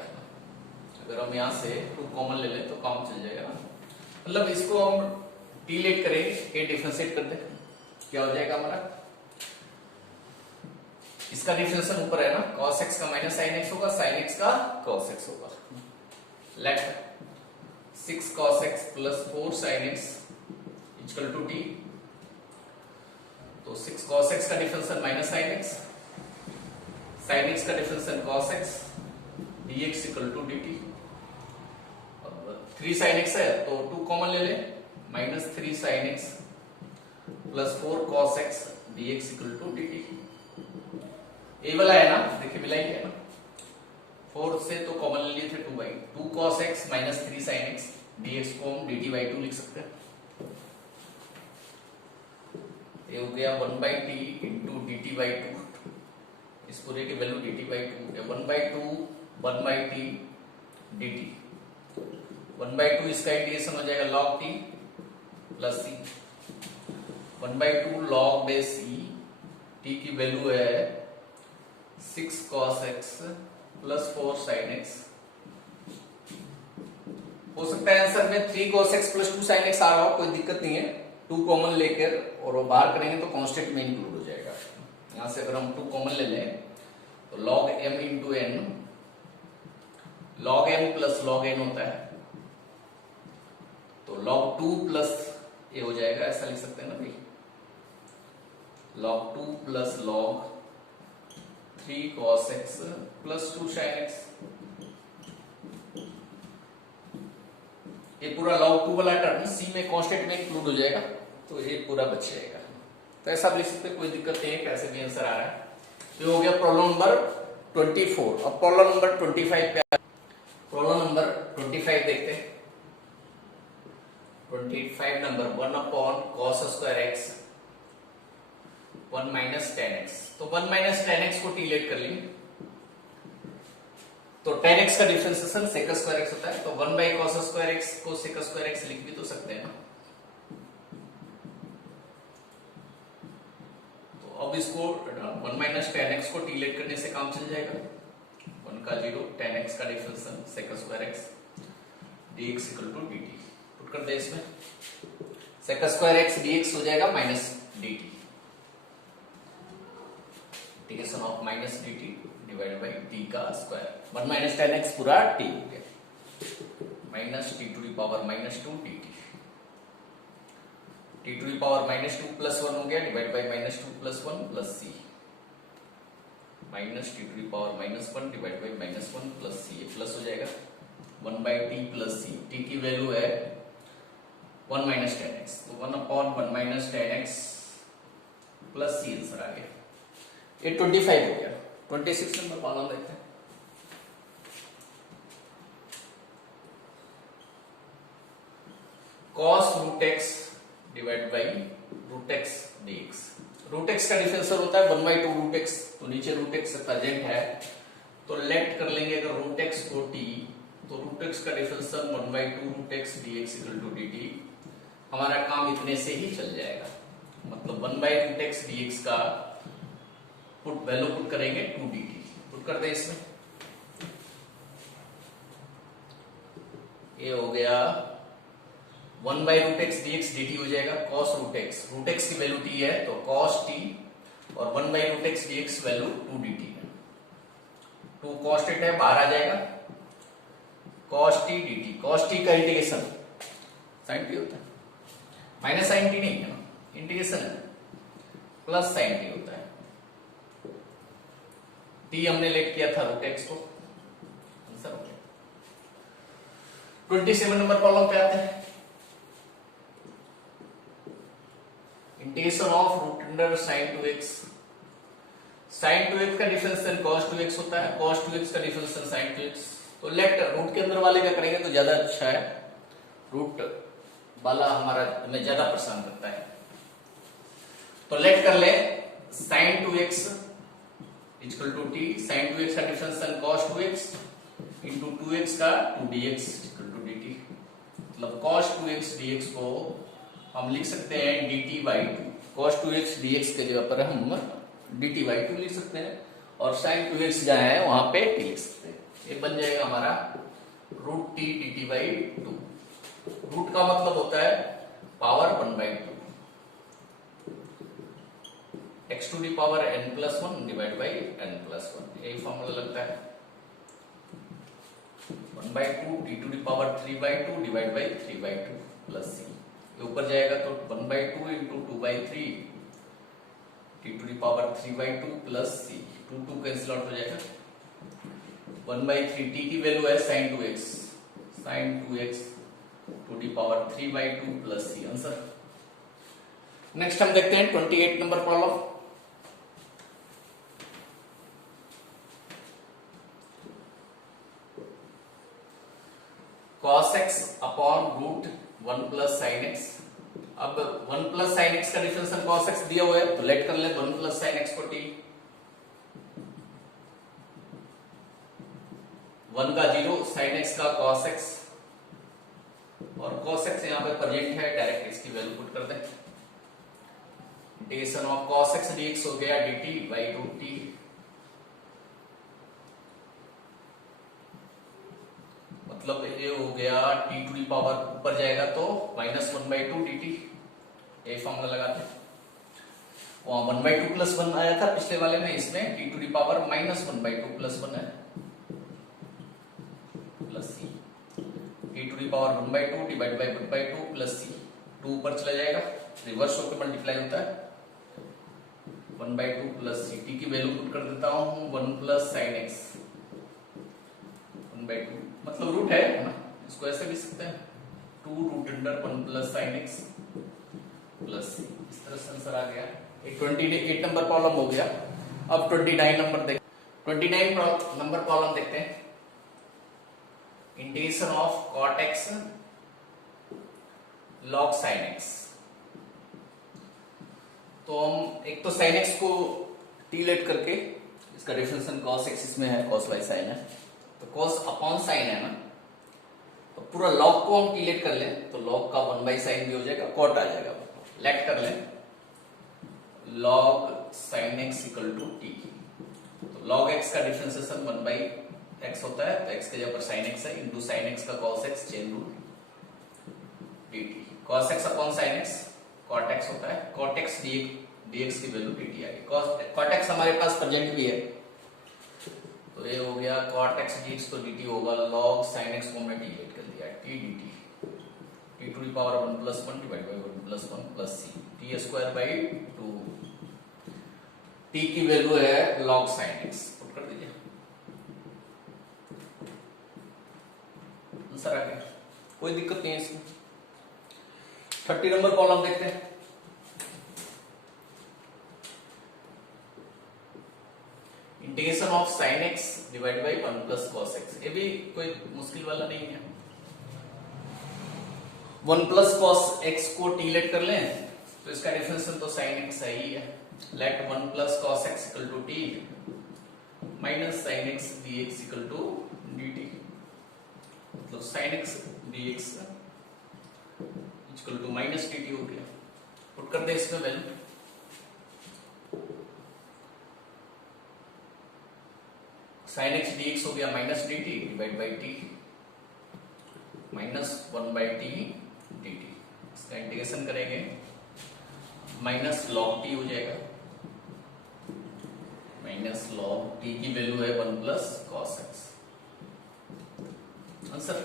अगर हम यहां से 2 कॉमन ले लें तो काम चल जाएगा ना, मतलब इसको हम डिलेट करेंगे, ये डिफरेंशिएट कर दें, क्या हो जाएगा हमारा, इसका डिफरेंशिएशन ऊपर है ना, cos x का माइनस sin x होगा, sin x का cos x होगा। Let 6 cos x plus 4 sin x equal to t। तो 6 cos x का differentiation minus sin x, sin x का differentiation cos x dx equal to dt। 3 sin x है तो 2 common ले लें, minus 3 sin x plus 4 cos x dx equal to dt। ये वाला है ना, देखिए मिला ही है ना, 4 से तो कॉमन ले लिए थे 2 cos x minus 3 sin x dx को हम dt/2 लिख सकते हैं। ये हो गया 1/t इंटू dt/2, इस पूरे की वैल्यू dt/2 1/2 1/t dt। 1/2 इसका इंटीग्रेशन हो जाएगा log t plus c, 1/2 log base e, t की वैल्यू है 6 cos x plus 4 sin x। हो सकता है आंसर में 3 cos x plus 2 sin x आ रहा हो, कोई दिक्कत नहीं है, 2 कॉमन लेकर और वो बाहर करेंगे तो कांस्टेंट में इंक्लूड हो जाएगा। यहां से अगर हम 2 कॉमन ले लें तो log m into n, log m plus log n होता है, तो log 2 प्लस ये हो जाएगा, ऐसा लिख सकते हैं ना भाई, log 2 plus log 3 cos x plus 2 sin x। ये पूरा log 2 वाला टर्म c में कांस्टेंट में इंक्लूड हो जाएगा, तो ये पूरा बच जाएगा। तो ऐसा लिख सकते, कोई दिक्कत नहीं है, कैसे भी आंसर आ रहा है। ये हो गया प्रॉब्लम नंबर 24। अब प्रॉब्लम नंबर 25 पे, प्रॉब्लम नंबर 25 देखते हैं। 25 number 1/cos square x 1 minus tan x। तो 1 माइनस tan x को टीलेट कर लेंगे, तो tan x का डिफरेंशिएशन sec स्क्वायर x होता है, तो 1/cos स्क्वायर x को sec स्क्वायर x लिख भी तो सकते हैं ना। तो अब इसको 1 माइनस tan x को टीलेट करने से काम चल जाएगा, 1 का 0 tan x का differentiation sec square x dx equal to dt। Put कर दे इसमें, sec स्क्वायर x dx हो जाएगा minus dt, integration of minus dt divide by t का स्क्वायर, 1 माइनस tan x पूरा t हो गया। Minus t to the power minus 2 dt, t to the power minus 2 plus 1 हो गया divide by minus 2 plus 1 plus c, minus t to the power minus 1 divide by minus 1 plus c, ये plus हो जाएगा 1 by t plus c, t की value है 1 minus ten x, तो 1 upon 1 minus ten x plus c answer आ गया। ये 25 हो गया। 26 नंबर प्रॉब्लम देखते हैं। cos root x divide by root x dx, root x का डिफरेंशियल होता है 1 बाई 2 रूट एक्स, तो नीचे रूट एक्स प्रेजेंट है तो लेट कर लेंगे, अगर रूट एक्स को t तो रूट एक्स का differential 1 by 2 root x dx equal to dt, हमारा काम इतने से ही चल जाएगा, मतलब 1 बाई रूट एक्स dx का पुट वैल्यू पुट करेंगे 2 dt, पुट कर दे इसमें, ये हो गया 1 by root x dx dt हो जाएगा cos रूट एक्स की वैल्यू t है तो cos t, और 1 by root x dx value 2 dt है, 2 cos t है बाहर आ जाएगा, cos t dt, cos t का इंटीग्रेशन sin t होता है, माइनस sin t नहीं है ना, इंटीग्रेशन है, प्लस sin t होता है, t हमने लेट किया था रूट एक्स को, आंसर हो गया। 27 नंबर प्रॉब्लम पे आते हैं। Integration of root under sin 2x, sin 2x का डिफरेंशियल cos 2x होता है, cos 2x का डिफरेंशियल sin 2x, तो लेट रूट के अंदर वाले का करेंगे तो ज्यादा अच्छा है, रूट वाला हमारा हमें ज्यादा परेशान करता है, तो लेट कर ले sin 2x equal to t, sin 2x का differential cos 2x into 2x का 2dx इक्वल टू dt, मतलब cos 2x dx को हम लिख सकते हैं dt by 2, cos 2x dx के जगह पर हम dt बाई 2 लिख सकते हैं, और sin 2x जहाँ है वहां पे t लिख सकते हैं, ये बन जाएगा हमारा root t dt by 2, root का मतलब होता है power 1 by 2, x to the power n plus 1 divide by n plus 1, यही फॉर्मूला लगता है, 1 by 2 t to the power 3 by 2 divide by 3 by 2 plus c, ये ऊपर जाएगा तो 1 by 2 into 2 by 3 t to the power 3 by 2 plus c, 2 cancel out हो जाएगा, 1 by 3 t की वैल्यू है sin 2x to the power 3 by 2 plus c, answer. Next हम देखते हैं 28 number problem. cos x upon root 1 plus sin x, अब 1 plus sin x का differential cos x दिया हुआ है तो लेट कर ले 1 प्लस sin x को t, 1 का 0 sin x का cos x, और cos x यहाँ पे प्रेजेंट है, डायरेक्ट इसकी वैल्यू पुट कर दें, integration of cos x dx हो गया dt बाई रूट t, मतलब ये हो गया t टू दी पावर ऊपर जाएगा तो माइनस 1 बाई 2 dt, यही फॉर्मूला लगाते हैं, वहां 1 बाई 2 प्लस 1 आया था पिछले वाले में, इसमें t to the power minus 1 by 2 plus 1 है, plus c, t to the power 1 by 2 divide by 1 by 2 plus c, 2 ऊपर चला जाएगा, रिवर्स होकर मल्टीप्लाई होता है, 1 बाई 2 प्लस सी, t की वैल्यू पुट कर देता हूं 1 प्लस sin x, 1 बाई 2 मतलब रूट है ना, इसको ऐसे भी सकते हैं 2 root under 1 plus sin x plus c, इस तरह से आंसर आ गया। एक 28 नंबर प्रॉब्लम हो गया। अब 29 नंबर देख, 29 नंबर प्रॉब्लम देखते हैं। Integration of cot x log sin x, तो हम एक तो sin x को t लेट करके, इसका डिफरेंशियल cos x इसमें है, cos y sin है, तो cos अपॉन sin है ना, तो पूरा log को हम t लेट कर लें तो log का 1 बाई sin भी हो जाएगा, cot आ जाएगा, लेट कर लें log sin x equal to t, तो log x का डिफरेंशिएशन 1 बाई x होता है, तो x के जगह पर sin x है, इंटू sin x का cos x chain root dt, cos x upon sin x cot x होता है, cot x dx की वैल्यू dt आ गई, cot x हमारे पास प्रेजेंट भी है, तो ये हो गया cot x dx तो dt होगा log sin x को हमने t लेट कर दिया, t d t, t to the power 1+1 divide by 1+1 plus c, t square by 2, t की वैल्यू है log sin x, पुट कर दीजिए, आंसर आ गया, कोई दिक्कत नहीं है इसमें। 30 नंबर प्रॉब्लम देखते हैं। Integration of sin x divide by 1 plus cos x, ये भी कोई मुश्किल वाला नहीं है। 1 प्लस cos x को t लेट कर लें तो इसका डिफरेंशियल तो sin x सही है। Let 1 plus cos x equal to t minus sin x dx equal to dt, मतलब sin x dx equal to minus dt हो गया। पुट कर दे इसमें वैल्यू, sin x dx हो गया minus dt divide by t minus 1 by T dt, इसका integration करेंगे माइनस log t हो जाएगा, माइनस log t की वैल्यू है 1 प्लस cos x। आंसर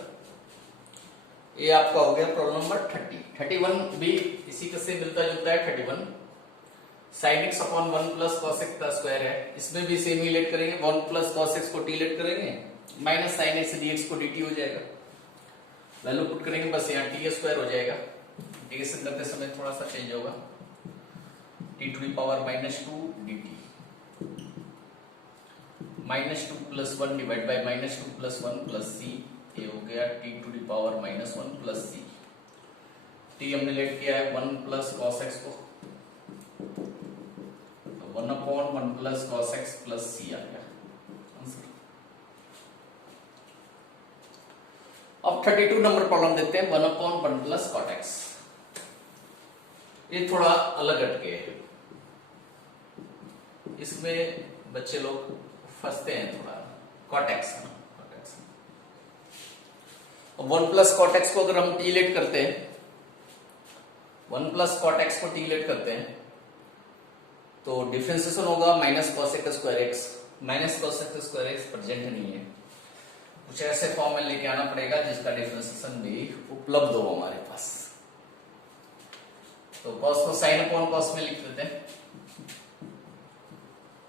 ये आपका हो गया प्रॉब्लम नंबर 30। 31 भी इसी के से मिलता जुलता है। 31 sin x upon 1 plus cos x का स्क्वायर है, इसमें भी सेम ही लेट करेंगे, 1 प्लस cos x को t लेट करेंगे माइनस sin x dx को dt हो जाएगा, वैल्यू पुट करेंगे बस यहाँ t स्क्वायर हो जाएगा। इंटीग्रेशन करते समय थोड़ा सा चेंज होगा, t to the power -2 dt -2 plus 1 divide by -2 plus 1 plus c, ये हो गया t to the power -1 plus c, t हमने लेट किया है 1 प्लस cos x को, 1 upon 1 plus cos x plus c आ गया आंसर। अब 32 नंबर प्रॉब्लम देखते हैं, 1 अपॉन 1 प्लस cot x। ये थोड़ा अलग हटके है, इसमें बच्चे लोग फंसते हैं थोड़ा, cot x है ना, cot x। अब 1 प्लस cot x को अगर हम t लेट करते हैं, 1 प्लस cot x को t लेट करते हैं तो डिफरेंशिएशन होगा minus cos x square x, minus cos x square x present नहीं है, कुछ ऐसे फॉर्म में लेके आना पड़ेगा जिसका डिफरेंशिएशन भी उपलब्ध हो हमारे पास। तो cos को sin अपॉन cos में लिख देते हैं,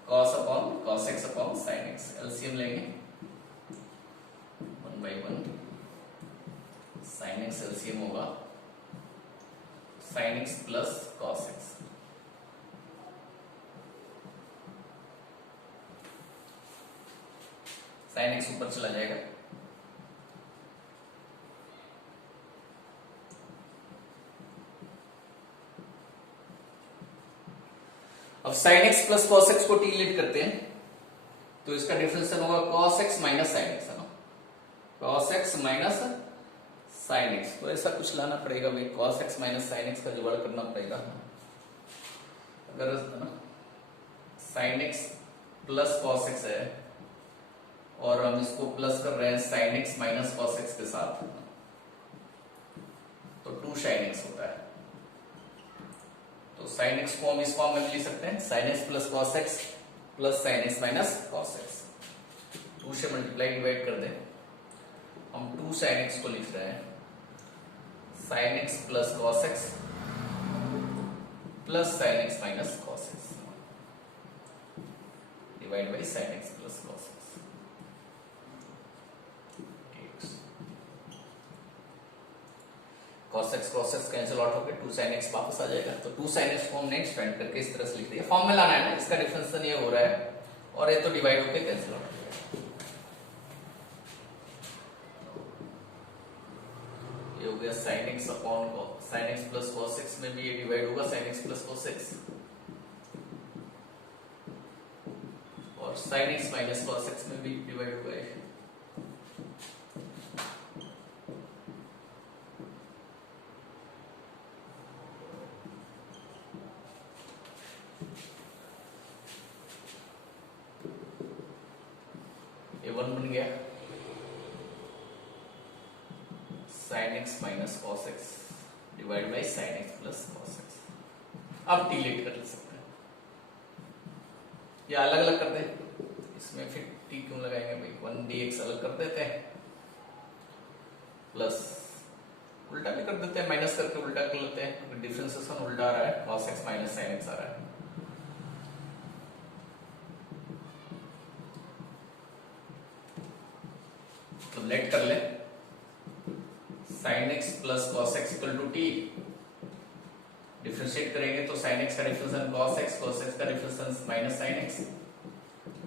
cos upon cos x upon sin x, LCM लेंगे 1/1 sin x, एलसीएम होगा sin x plus cos x, sin x ऊपर चला जाएगा, अब sin x plus cos x को t लेट करते हैं तो इसका डिफरेंशियल होगा cos x minus sin x है ना, cos x minus sin x, तो ऐसा कुछ लाना पड़ेगा भाई, cos x minus sin x का जुगाड़ करना पड़ेगा। अगर ना sin x plus cos x है और हम इसको प्लस कर रहे हैं sin x minus cos x के साथ, तो 2 sin x होता है, तो sin x को हम इस फॉर्म में भी लिख सकते हैं, sin x plus cos x plus sin x minus cos x, 2 से मल्टीप्लाई डिवाइड कर दें, हम 2 sin x को लिख रहे हैं sin x plus cos x plus sin x minus cos x divide by sin x plus cos x। cos x cancel out होकर 2 sin x वापस आ जाएगा, तो 2 sin x को हमने एक्सपेंड करके इस तरह से लिख दिया, फॉर्म में लाना है ना, इसका डिफरेंशिएशन ये हो रहा है और ये तो डिवाइड होकर कैंसिल आउट हो जाएगा, ये हो गया sin x upon sin x plus cos x में भी ये डिवाइड होगा sin x plus cos x, और sin x minus cos x में भी डिवाइड होगा ये, ये 1 बन गया sin x minus cos x divide by sin x plus cos x। अब t लेट कर सकते हैं या अलग अलग कर दें, इसमें फिर t क्यों लगाएंगे भाई, 1 dx अलग कर देते हैं प्लस उल्टा भी कर देते हैं, माइनस करके उल्टा कर लेते हैं, डिफरेंशिएशन उल्टा आ रहा है, cos x minus sin x आ रहा है। तो लेट कर ले, sin x plus cos x equal to t, differentiate करेंगे तो sin x का डिफरेंशिएशन cos x का differentiation minus sin x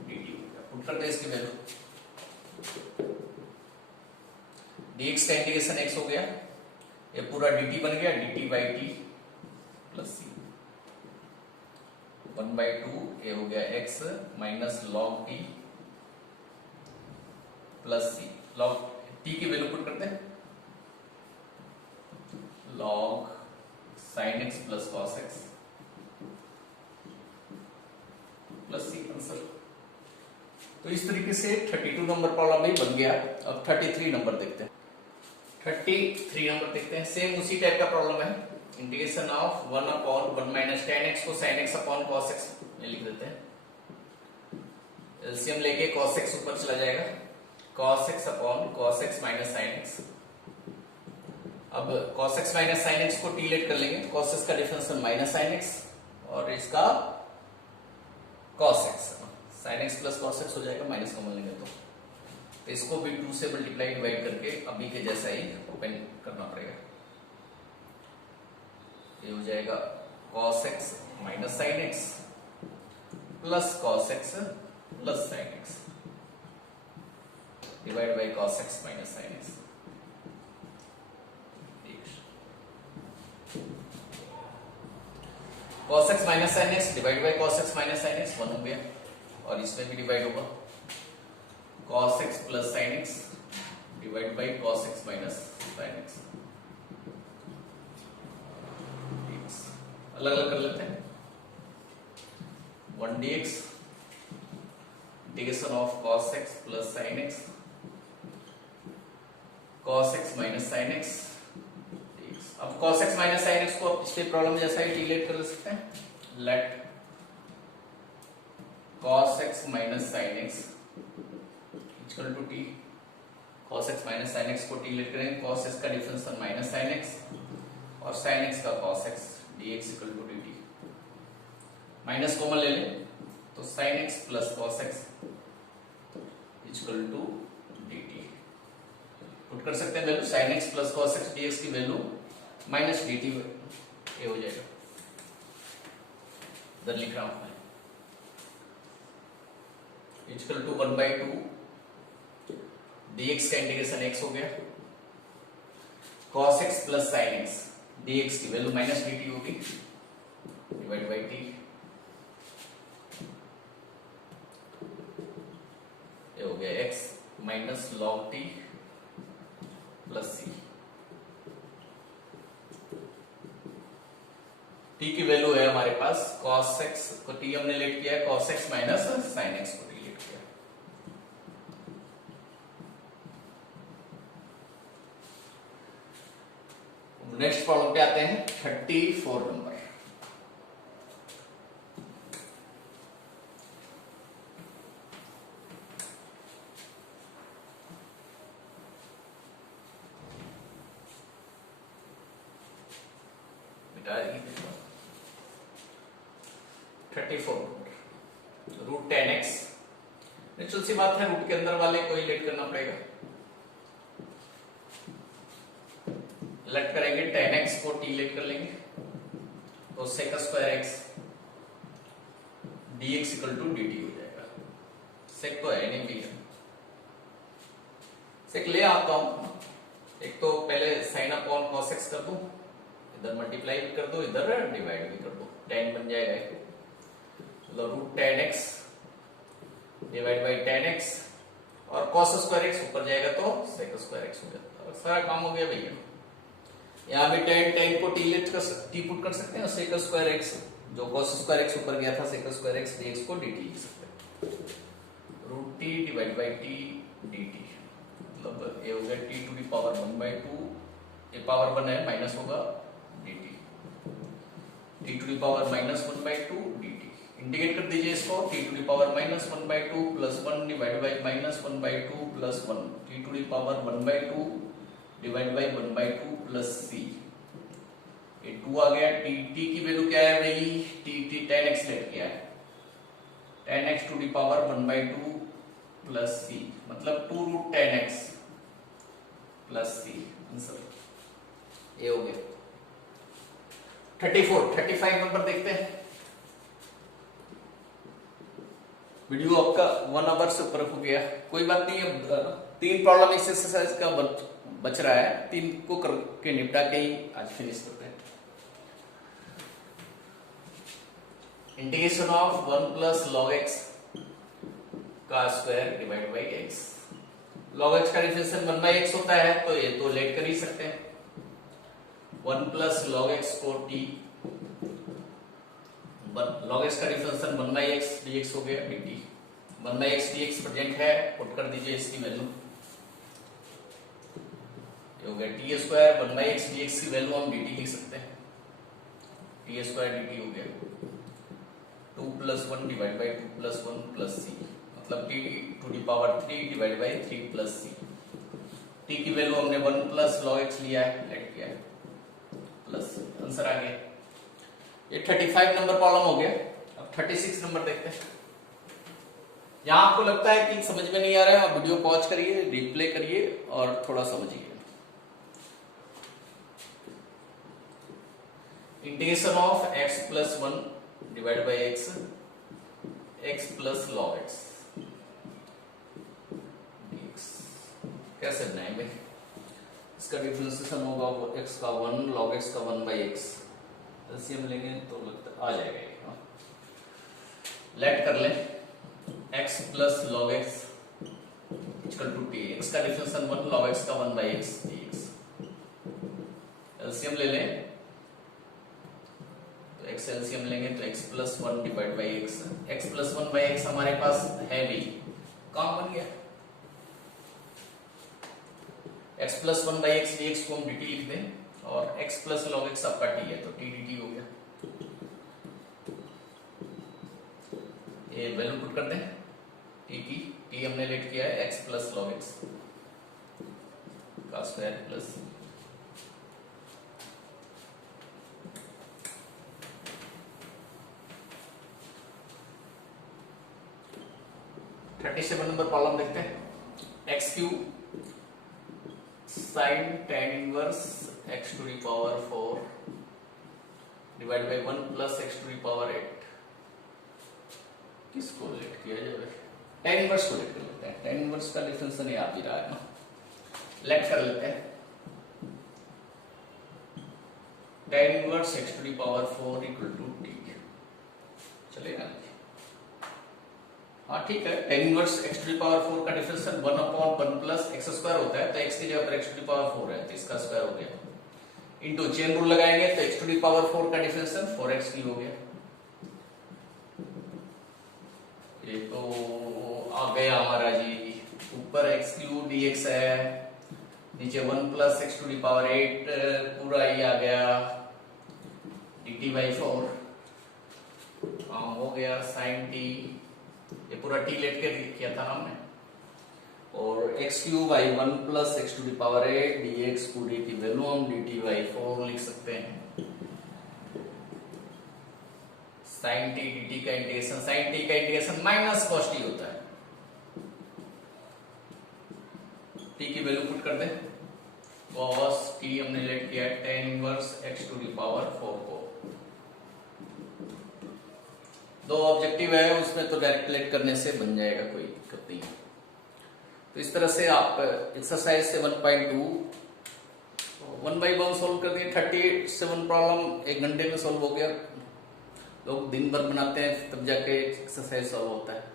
dt हो गया। पुट कर दे इसकी वैल्यू, dx का इंटीग्रेशन x हो गया, ये पूरा dt बन गया, dt by t plus c, 1/2 ये हो गया x minus log t plus सी, log t की वैल्यू पुट करते हैं, log sin x plus cos x plus c answer. तो इस तरीके से 32 नंबर प्रॉब्लम भी बन गया। अब 33 नंबर देखते हैं। 33 नंबर देखते हैं, सेम उसी टाइप का प्रॉब्लम है, integration of 1 upon 1 minus tan x को sin x upon cos x में लिख देते हैं, एलसीएम लेके cos x ऊपर चला जाएगा, cos x upon cos x minus sin x। अब cos x minus sin x को टी लेट कर लेंगे, cos x का डिफरेंशियल माइनस sin x और इसका cos x, sin x plus cos x हो जाएगा, माइनस कॉमन लेंगे तो इसको भी 2 से मल्टीप्लाई डिवाइड करके अभी के जैसा ही ओपन करना पड़ेगा, ये हो जाएगा cos x minus sin x plus cos x plus sin x divide by cos x minus sin x। cos x minus sin x divide by cos x minus sin x 1 हो गया, और इसमें भी डिवाइड होगा cos x plus sin x divide by cos x minus sin x। अलग अलग कर लेते हैं, 1 dx integration of cos x plus sin x, cos x minus sin x। अब cos x minus sin x को पिछले problem जैसा ही delete कर सकते हैं, let cos x minus sin x equal to t, cos x minus sin x को delete करेंगे, cos x का डिफरेंशियल माइनस sin x और sin x का cos x dx equal to dt, minus common ले लें तो sin x plus cos x equal to dt, put कर सकते हैं value, sin x plus cos x dx की वैल्यू माइनस dt ये हो जाएगा, इधर लिख रहा हूं मैं, इक्वल टू 1/2 dx का इंटीग्रेशन x हो गया, cos x plus sin x dx की वैल्यू माइनस dt होगी डिवाइड बाई t, ये हो गया x minus log t plus c, t की वैल्यू है हमारे पास, cos x को t हमने लेट किया है, cos x minus sin x को t लेट किया। नेक्स्ट प्रॉब्लम पे आते हैं, 34 नंबर। बेटा 34 रूट 10x, नेचुरल सी बात है, रूट के अंदर वाले को ही लेट करना पड़ेगा, लेट करेंगे 10x को t लेट कर लेंगे तो sec square x dx equal to dt हो जाएगा, sec तो है नहीं भी है, sec ले आता हूं, एक तो पहले sin अपॉन cos x कर दूं, इधर मल्टीप्लाई भी कर दो, इधर डिवाइड भी कर दो, 10 बन जाएगा, मतलब root 10x divide by 10x और cos स्क्वायर x ऊपर जाएगा तो sec स्क्वायर x हो जाता है, सारा काम हो गया भैया। यहाँ भी 10 को t पुट कर सकते हैं, sec स्क्वायर x जो cos स्क्वायर x ऊपर गया था, sec स्क्वायर x dx को dt लिख सकते हैं, root t divide by t dt, मतलब ये हो गया t टू द पावर 1/2, ये पावर 1 है माइनस होगा dt, t to the power minus 1/2 dt, integrate कर दीजिए इसको, t to the power minus 1/2 plus 1 divide by minus 1/2 plus 1, t to the power 1/2 divide by 1/2 plus c. ये 2 आ गया। T की value क्या है भाई, टी 10x लेट किया है, 10x to the power 1/2 plus c, मतलब 2√10x प्लस सी। आंसर ये हो गया। 35 नंबर देखते हैं। वीडियो आपका 1 आवर से ऊपर हो गया, कोई बात नहीं। अब 3 प्रॉब्लम इस एक्सरसाइज का बच रहा है, 3 को करके निपटा के ही आज फिनिश करते हैं। Integration of 1 plus log x का square divide by x। log x का डिफरेंशियल 1/x होता है, तो ये तो लेट कर ही सकते हैं। 1 प्लस log x को t, log x का डिफरेंशियल 1/x dx हो गया dt। 1/x dx प्रेजेंट है, पुट कर दीजिए इसकी वैल्यू, ये हो गया t स्क्वायर। 1/x dx की वैल्यू हम dt लिख सकते हैं, t स्क्वायर dt हो गया 2 + 1 डिवाइड बाई 2 + 1 प्लस c, मतलब t to the power 3 divide by 3 plus c। t की वैल्यू हमने 1 प्लस log x लिया है, लेट किया है, प्लस आंसर आ गया। ये 35 नंबर प्रॉब्लम हो गया। अब 36 नंबर देखते हैं। यहां आपको लगता है कि समझ में नहीं आ रहा है, आप वीडियो पॉज करिए, रिप्ले करिए और थोड़ा समझिए। Integration of x + 1 divide by x plus log x dx कैसे बनाएंगे? इसका डिफरेंशिएशन होगा x का 1 log x का 1/x, एलसीएम लेंगे तो लगता आ जाएगा। लेट कर लें x plus log x equal to t, x का डिफरेंशिएशन 1 log x का 1/x dx। एलसीएम ले लें तो x एलसीएम लेंगे तो x plus 1 divide by x plus 1/x हमारे पास है भी, काम बन गया। x प्लस 1/x dx को हम dt लिख दें, और x प्लस log x आपका t है तो t dt हो गया। ये वैल्यू पुट कर दें t की, t हमने लेट किया है x प्लस log x का स्क्वायर प्लस 37 नंबर प्रॉब्लम देखते हैं। x³ sin tan inverse x to the power 4 divide by 1 plus x to the power 8। किसको लेट किया जाए? tan इनवर्स को लेट कर लेते हैं। tan इनवर्स का डिफरेंशियल याद भी रहा है ना, लेट कर लेते हैं। tan inverse x to the power 4 equal to t चलेगा? हाँ ठीक है। tan inverse x to the power 4 का डिफरेंशियल 1/1 प्लस x स्क्वायर होता है, तो x की जगह पर x टू दी पावर 4 है तो इसका स्क्वायर हो गया। इनटू चेन रूल लगाएंगे तो x टू दी पावर 4 का डिफरेंशियल 4x की हो गया। ये तो आ गया हमारा जी, ऊपर x³ dx है, नीचे 1 plus x to the power 8 पूरा ही आ गया dt/4। हाँ हो गया sin t, ये पूरा t लेट के किया था हमने, और x³ by 1 plus x to the power 8 dx पूरी की वैल्यू हम dt/4 लिख सकते हैं। sin t dt का इंटीग्रेशन, sin t का इंटीग्रेशन माइनस cos t होता है। t की वैल्यू पुट कर दे, cos t हमने लेट किया है tan inverse x to the power 4 को। दो ऑब्जेक्टिव है उसमें तो डायरेक्ट लेट करने से बन जाएगा, कोई दिक्कत नहीं है। तो इस तरह से आप एक्सरसाइज 7.2 1/1 सोल्व कर दिए। 37 प्रॉब्लम 1 घंटे में सोल्व हो गया। लोग दिन भर बनाते हैं तब जाके एक्सरसाइज सोल्व होता है।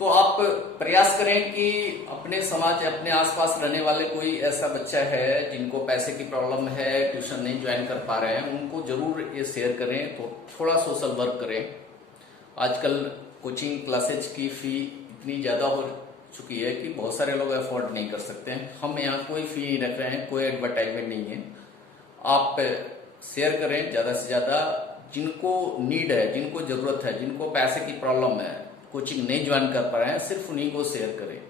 तो आप प्रयास करें कि अपने समाज, अपने आसपास रहने वाले कोई ऐसा बच्चा है जिनको पैसे की प्रॉब्लम है, ट्यूशन नहीं ज्वाइन कर पा रहे हैं, उनको जरूर ये शेयर करें, तो थोड़ा सोशल वर्क करें। आजकल कोचिंग क्लासेज की फी इतनी ज़्यादा हो चुकी है कि बहुत सारे लोग अफोर्ड नहीं कर सकते हैं। हम यहाँ कोई फी नहीं रख रहे हैं, कोई एडवर्टाइजमेंट नहीं है। आप शेयर करें ज़्यादा से ज़्यादा, जिनको नीड है, जिनको ज़रूरत है, जिनको पैसे की प्रॉब्लम है, कोचिंग नहीं ज्वाइन कर पा रहे हैं, सिर्फ उन्हीं को शेयर करें,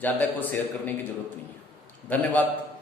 ज़्यादा को शेयर करने की जरूरत नहीं है। धन्यवाद।